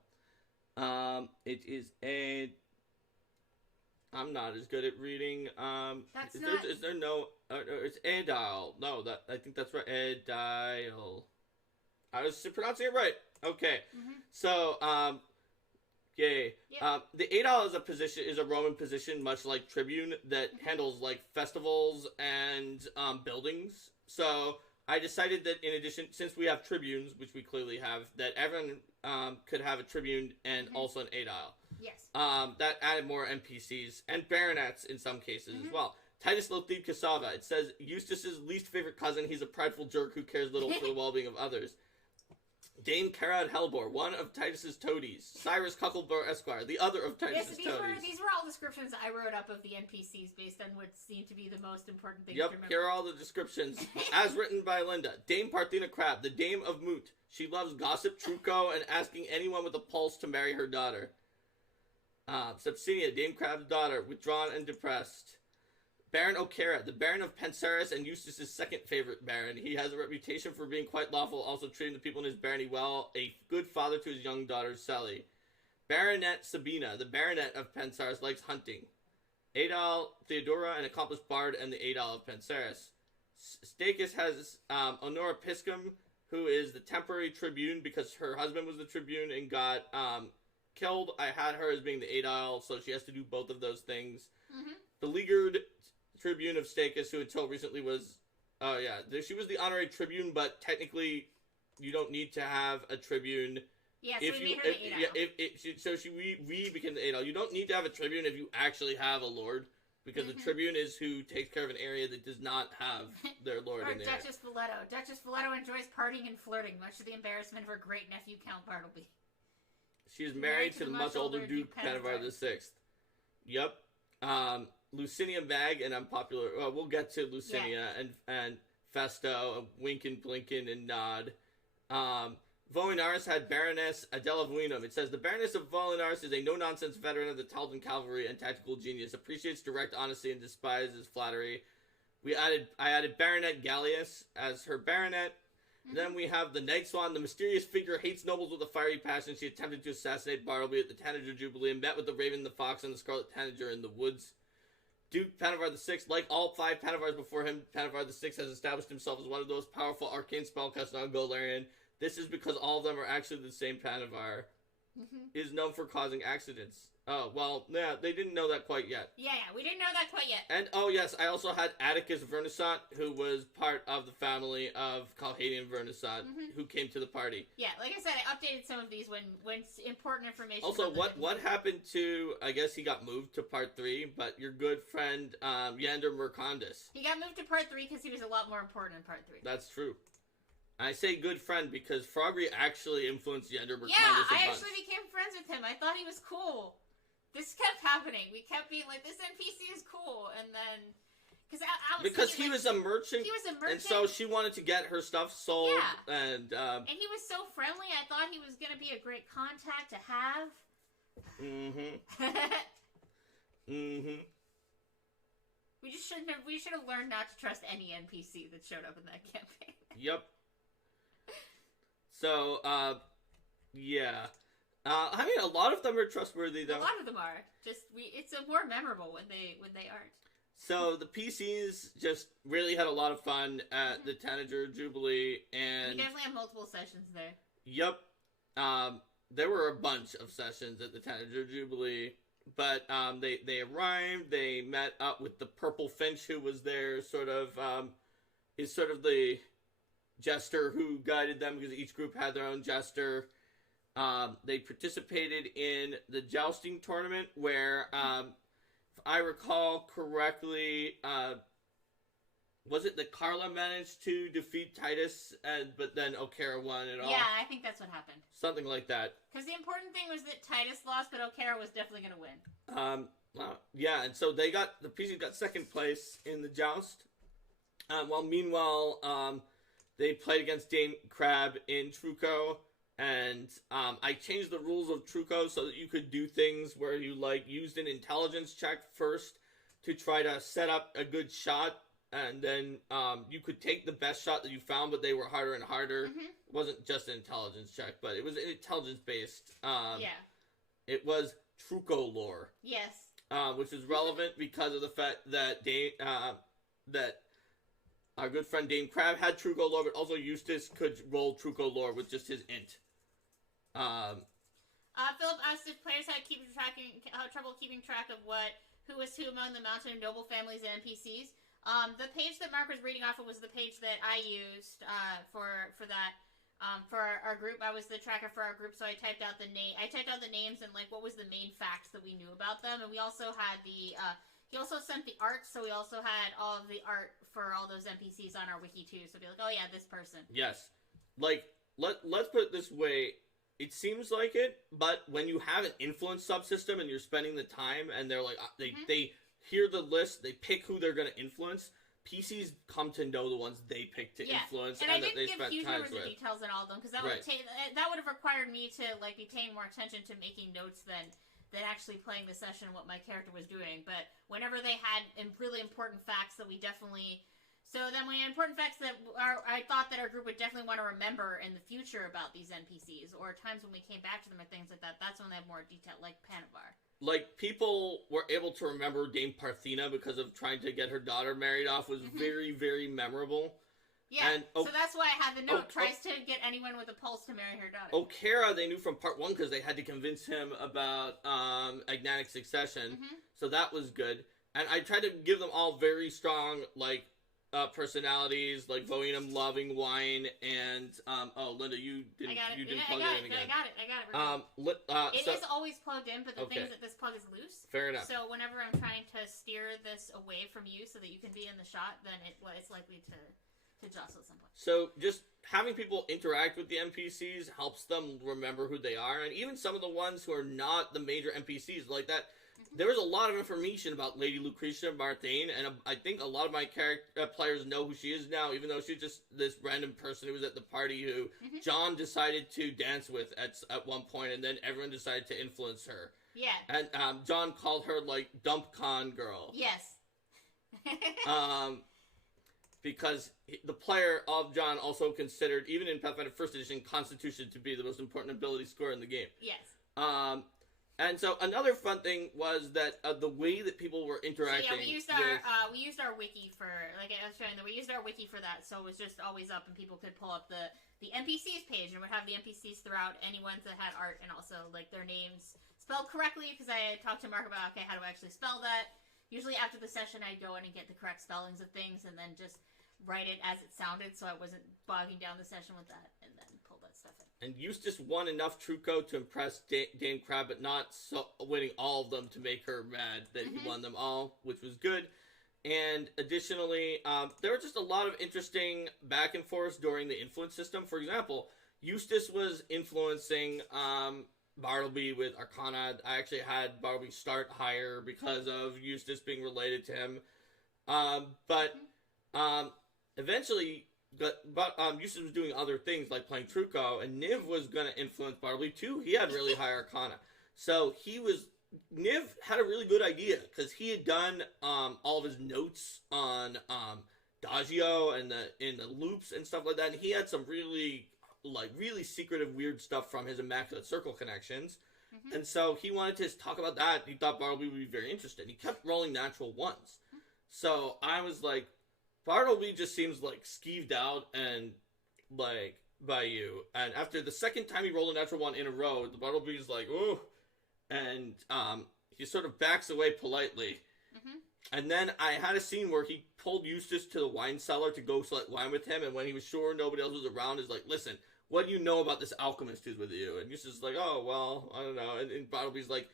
It is I'm not as good at reading, is there no, it's Aedile. No, I think that's right, Aedile. I was pronouncing it right. Okay. So, yay. Yep. The Aedile is a Roman position, much like Tribune, that handles like festivals and buildings. So I decided that in addition, since we have tribunes, which we clearly have, that everyone could have a tribune and also an Aedile. Yes. That added more NPCs and baronets in some cases as well. Titus Lothib Cassava. It says Eustace's least favorite cousin. He's a prideful jerk who cares little for the well-being of others. Dame Carad Helbor, one of Titus's toadies. Cyrus Cucklebur Esquire, the other of Titus's toadies. These were all descriptions I wrote up of the NPCs based on what seemed to be the most important things to remember. Here are all the descriptions, as written by Linda. Dame Parthena Crab, the Dame of Moot. She loves gossip, truco, and asking anyone with a pulse to marry her daughter. Sepsinia, Dame Crab's daughter, withdrawn and depressed. Baron O'Cara, the Baron of Pensaris and Eustace's second favorite Baron. He has a reputation for being quite lawful, also treating the people in his barony well, a good father to his young daughter, Sally. Baronet Sabina, the Baronet of Pensaris, likes hunting. Aedile Theodora, an accomplished bard, and the Aedile of Pensaris. Stachys has Honora Piscum, who is the temporary tribune because her husband was the tribune and got killed. I had her as being the Aedile, so she has to do both of those things. Beleaguered Tribune of Stachys, who until recently was, she was the honorary tribune, but technically you don't need to have a tribune. Yeah, so we made her the Aedile. We became the Aedile. You don't need to have a tribune if you actually have a lord, because the tribune is who takes care of an area that does not have their lord in there. Duchess Folletto. Duchess Folletto enjoys partying and flirting, much to the embarrassment of her great-nephew, Count Bartleby. She is married to the much older Duke Pennevar VI. Yep. Lucinia Mag, and I'm popular. We'll get to Lucinia and Festo, Winkin, Blinkin, and Nod. Volinaris had Baroness Adela Vuinum. It says, the Baroness of Volinaris is a no-nonsense veteran of the Taldan Cavalry and tactical genius, appreciates direct honesty and despises flattery. I added Baronet Gallius as her baronet. Then we have the Night Swan. The mysterious figure hates nobles with a fiery passion. She attempted to assassinate Bartleby at the Tanager Jubilee and met with the Raven, the Fox, and the Scarlet Tanager in the woods. Duke Pennevar VI, like all 5 Pennevars before him, Pennevar VI has established himself as one of the most powerful arcane spellcasters on Golarion. This is because all of them are actually the same Pennevar. Is known for causing accidents. Oh, well, yeah, they didn't know that quite yet. Yeah, we didn't know that quite yet. And, oh yes, I also had Atticus Vernissant, who was part of the family of Calhadian Vernissant, who came to the party. Yeah, like I said, I updated some of these when important information... Also, what happened to, I guess he got moved to part 3, but your good friend, Yander Mercandus. He got moved to part 3 because he was a lot more important in part 3. That's true. I say good friend because Frogry actually influenced Yander Mercandus a bunch. I actually became friends with him. I thought he was cool. This kept happening. We kept being like, this NPC is cool, and then... Because he was a merchant. He was a merchant. And so she wanted to get her stuff sold. Yeah. And he was so friendly, I thought he was going to be a great contact to have. We We should have learned not to trust any NPC that showed up in that campaign. Yep. So, yeah. I mean, a lot of them are trustworthy, though. A lot of them are. It's more memorable when they aren't. So the PCs just really had a lot of fun at the Tanager Jubilee, and we definitely have multiple sessions there. Yep. There were a bunch of sessions at the Tanager Jubilee, but they arrived. They met up with the Purple Finch, who was there, is sort of the jester who guided them, because each group had their own jester. They participated in the jousting tournament, where, if I recall correctly, was it that Carla managed to defeat Titus, but then O'Kara won it all? Yeah, I think that's what happened. Something like that. Because the important thing was that Titus lost, but O'Kara was definitely going to win. Yeah, and so the PCs got second place in the joust. Meanwhile, they played against Dame Crab in Truco. And I changed the rules of Truco so that you could do things where you used an intelligence check first to try to set up a good shot, and then you could take the best shot that you found, but they were harder and harder. Mm-hmm. It wasn't just an intelligence check, but it was intelligence based. Yeah. It was Truco lore. Yes. Which is relevant because of the fact that that our good friend Dame Crab had Truco lore, but also Eustace could roll Truco lore with just his int. Philip asked if players had trouble keeping track of who was who among the Mountain and Noble families and NPCs. The page that Mark was reading off of was the page that I used for that. For our group, I was the tracker for our group, so I typed out the names and what was the main facts that we knew about them, and we also had he also sent the art, so we also had all of the art for all those NPCs on our wiki too. So be like, oh yeah, this person. Yes, let's put it this way. It seems like it, but when you have an influence subsystem and you're spending the time, and they're they hear the list, they pick who they're going to influence. PCs come to know the ones they pick to influence, and I that they didn't spent give huge time numbers with. of details in all of them, because that would have required me to be paying more attention to making notes than actually playing the session and what my character was doing. But whenever they had really important facts that we definitely... So then we had important facts that I thought that our group would definitely want to remember in the future about these NPCs, or times when we came back to them or things like that. That's when they have more detail, like Panavar. People were able to remember Dame Parthena because of trying to get her daughter married off was very, very memorable. Yeah, and, so that's why I had the note, tries to get anyone with a pulse to marry her daughter. O'Kara, they knew from part 1 because they had to convince him about agnatic succession, so that was good. And I tried to give them all very strong, personalities, like Voenum loving wine, and Linda, you didn't plug it in again. I got it. It is always plugged in, but the thing is that this plug is loose. Fair enough. So whenever I'm trying to steer this away from you so that you can be in the shot, then it's likely to jostle at some point. So just having people interact with the NPCs helps them remember who they are, and even some of the ones who are not the major NPCs like that. There was a lot of information about Lady Lucretia Marthain, and I think a lot of my players know who she is now, even though she's just this random person who was at the party who John decided to dance with at one point, and then everyone decided to influence her. Yeah. And John called her, Dump Con Girl. Yes. Because the player of John also considered, even in Pathfinder First Edition, Constitution to be the most important ability score in the game. Yes. And so another fun thing was that the way that people were interacting. So yeah, we used our wiki for I was showing that we used our wiki for that, so it was just always up, and people could pull up the NPCs page, and would have the NPCs throughout, any ones that had art, and also their names spelled correctly, because I talked to Mark about how do I actually spell that. Usually after the session, I'd go in and get the correct spellings of things, and then just write it as it sounded, so I wasn't bogging down the session with that, and then pull that stuff in. And Eustace won enough Truco to impress Dame Crab, but not winning all of them to make her mad that he won them all, which was good. And additionally, there were just a lot of interesting back and forth during the influence system. For example, Eustace was influencing Bartleby with Arcana. I actually had Bartleby start higher because of Eustace being related to him. But eventually... But Eustace was doing other things like playing Truco, and Niv was going to influence Bartleby too. He had really high Arcana. So he was Niv had a really good idea because he had done all of his notes on Dagio and in the loops and stuff like that, and he had some really secretive weird stuff from his Immaculate Circle connections. Mm-hmm. And so he wanted to talk about that. He thought Bartleby would be very interested. He kept rolling natural ones. Mm-hmm. So I was like, Bartleby just seems like skeeved out and like by you. And after the second time he rolled a natural one in a row, the Bartleby's like, ooh. And he sort of backs away politely. Mm-hmm. And then I had a scene where he pulled Eustace to the wine cellar to go select wine with him. And when he was sure nobody else was around, he's like, listen, what do you know about this alchemist who's with you? And Eustace is like, oh, well, I don't know. And Bartleby's like,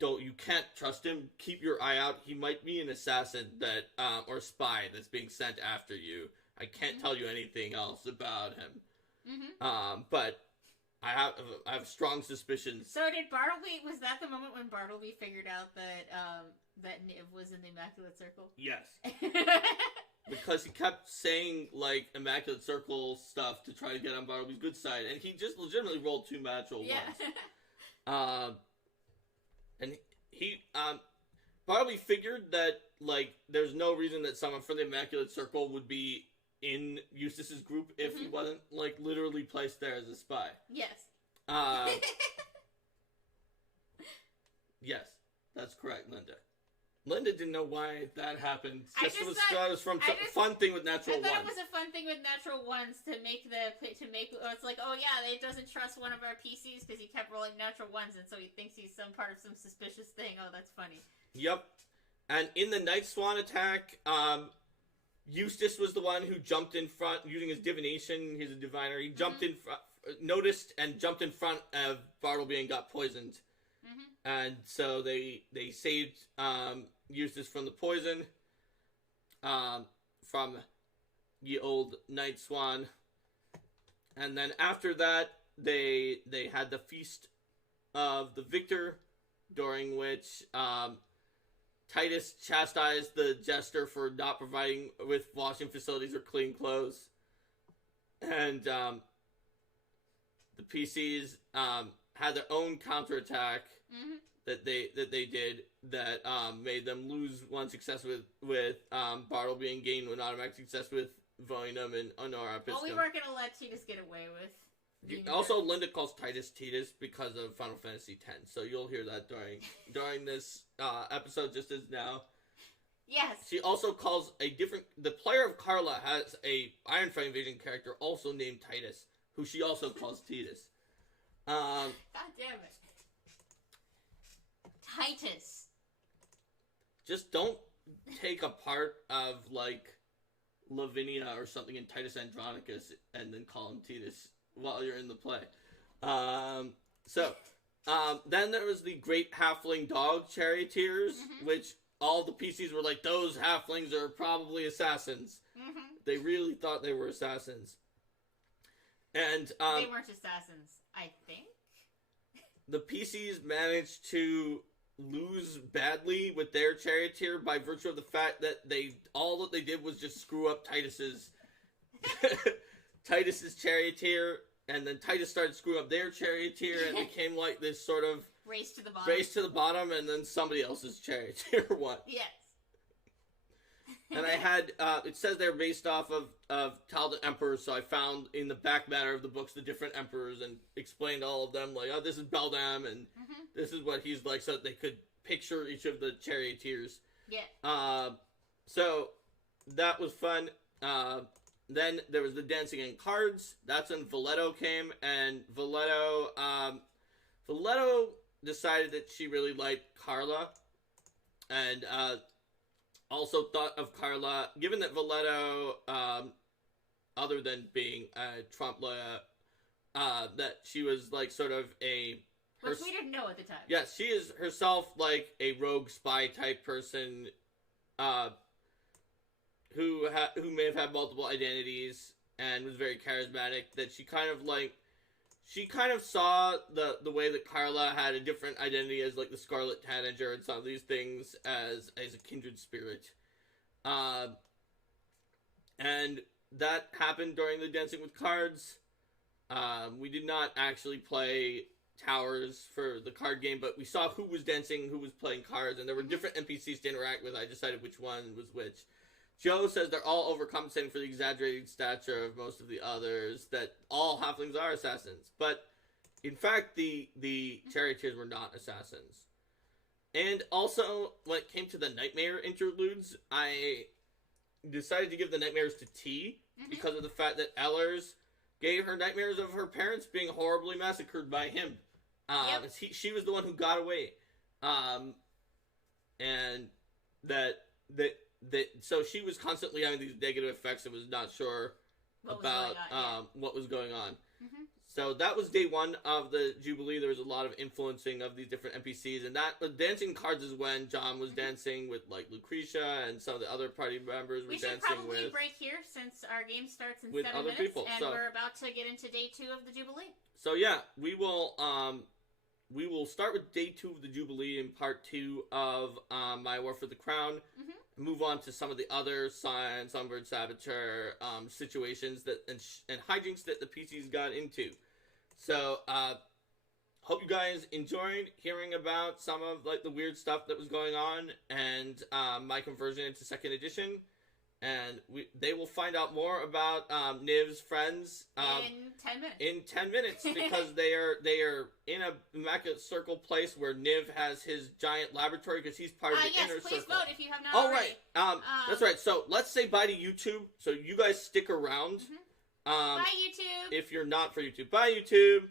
you can't trust him. Keep your eye out. He might be an assassin that, or spy that's being sent after you. I can't tell you anything else about him. Mm-hmm. But I have strong suspicions. So did Bartleby, was that the moment when Bartleby figured out that, that Niv was in the Immaculate Circle? Yes. Because he kept saying, like, Immaculate Circle stuff to try to get on Bartleby's good side, and he just legitimately rolled 2 natural ones. And he, Bartleby figured that, like, there's no reason that someone from the Immaculate Circle would be in Eustace's group if he wasn't, like, literally placed there as a spy. Yes. Yes, that's correct, Linda. Linda didn't know why that happened. It was from a fun thing with natural ones. I thought it was a fun thing with natural ones to make it's like, oh yeah, it doesn't trust one of our PCs because he kept rolling natural ones, and so he thinks he's some part of some suspicious thing. Oh, that's funny. Yep. And in the Night Swan attack, Eustace was the one who jumped in front using his divination. He's a diviner. He jumped in front, noticed and jumped in front of Bartleby and got poisoned. Mm-hmm. And so they saved Eustace from the poison from the old Night Swan. And then after that, they had the Feast of the Victor, during which Titus chastised the Jester for not providing with washing facilities or clean clothes. And the PCs had their own counterattack that they did that made them lose one success with Bartleby and gain an automatic success with Voinum and Honora Piston. Well, we weren't going to let Titus get away with. Also, Linda calls Titus because of Final Fantasy X, so you'll hear that during this episode just as now. Yes. She also calls the player of Carla has a Iron Fang Invasion character also named Titus, who she also calls Titus. God damn it. Titus. Just don't take a part of, like, Lavinia or something in Titus Andronicus and then call him Titus while you're in the play. Then there was the Great Halfling Dog Charioteers, which all the PCs were like, those halflings are probably assassins. Mm-hmm. They really thought they were assassins. And they weren't assassins, I think. The PCs managed to lose badly with their charioteer by virtue of the fact that all that they did was just screw up Titus's charioteer, and then Titus started screwing up their charioteer, and it became like this sort of race to the bottom, and then somebody else's charioteer won. Yes. And I had, it says they're based off of Talda Emperors, so I found in the back matter of the books the different emperors and explained all of them, like, oh, this is Beldam, and this is what he's like, so that they could picture each of the charioteers. Yeah. So, that was fun. Then there was the Dancing in Cards. That's when Valetto came, and Valetto decided that she really liked Carla, and, also thought of Carla, given that Valetto, other than being a Trump lawyer, that she was, like, sort of which we didn't know at the time. Yes, she is herself, like, a rogue spy type person, who may have had multiple identities and was very charismatic, that she kind of saw the way that Carla had a different identity as, like, the Scarlet Tanager and some of these things as a kindred spirit. And that happened during the Dancing with Cards. We did not actually play towers for the card game, but we saw who was dancing, who was playing cards, and there were different NPCs to interact with. I decided which one was which. Joe says they're all overcompensating for the exaggerated stature of most of the others, that all halflings are assassins. But, in fact, the charioteers were not assassins. And also, when it came to the nightmare interludes, I decided to give the nightmares to T, because of the fact that Ellers gave her nightmares of her parents being horribly massacred by him. She was the one who got away. And so she was constantly having these negative effects and was not sure what was going on. Mm-hmm. So that was day one of the Jubilee. There was a lot of influencing of these different NPCs, and that the dancing cards is when John was dancing with like Lucretia and some of the other party members were dancing with. We should probably break here since our game starts in 7 minutes, people. And we're about to get into day 2 of the Jubilee. So yeah, we will start with day 2 of the Jubilee in part 2 of My War for the Crown. Mm-hmm. Move on to some of the other Sunbird Saboteur situations that and hijinks that the PCs got into. So, hope you guys enjoyed hearing about some of like the weird stuff that was going on and my conversion into Second Edition. And they will find out more about Niv's friends in 10 minutes. In 10 minutes, because they are in a Immaculate Circle place where Niv has his giant laboratory because he's part of the inner circle. Yes, please vote if you have not already. Right. That's right. So let's say bye to YouTube. So you guys stick around. Mm-hmm. Bye, YouTube. If you're not for YouTube, bye, YouTube.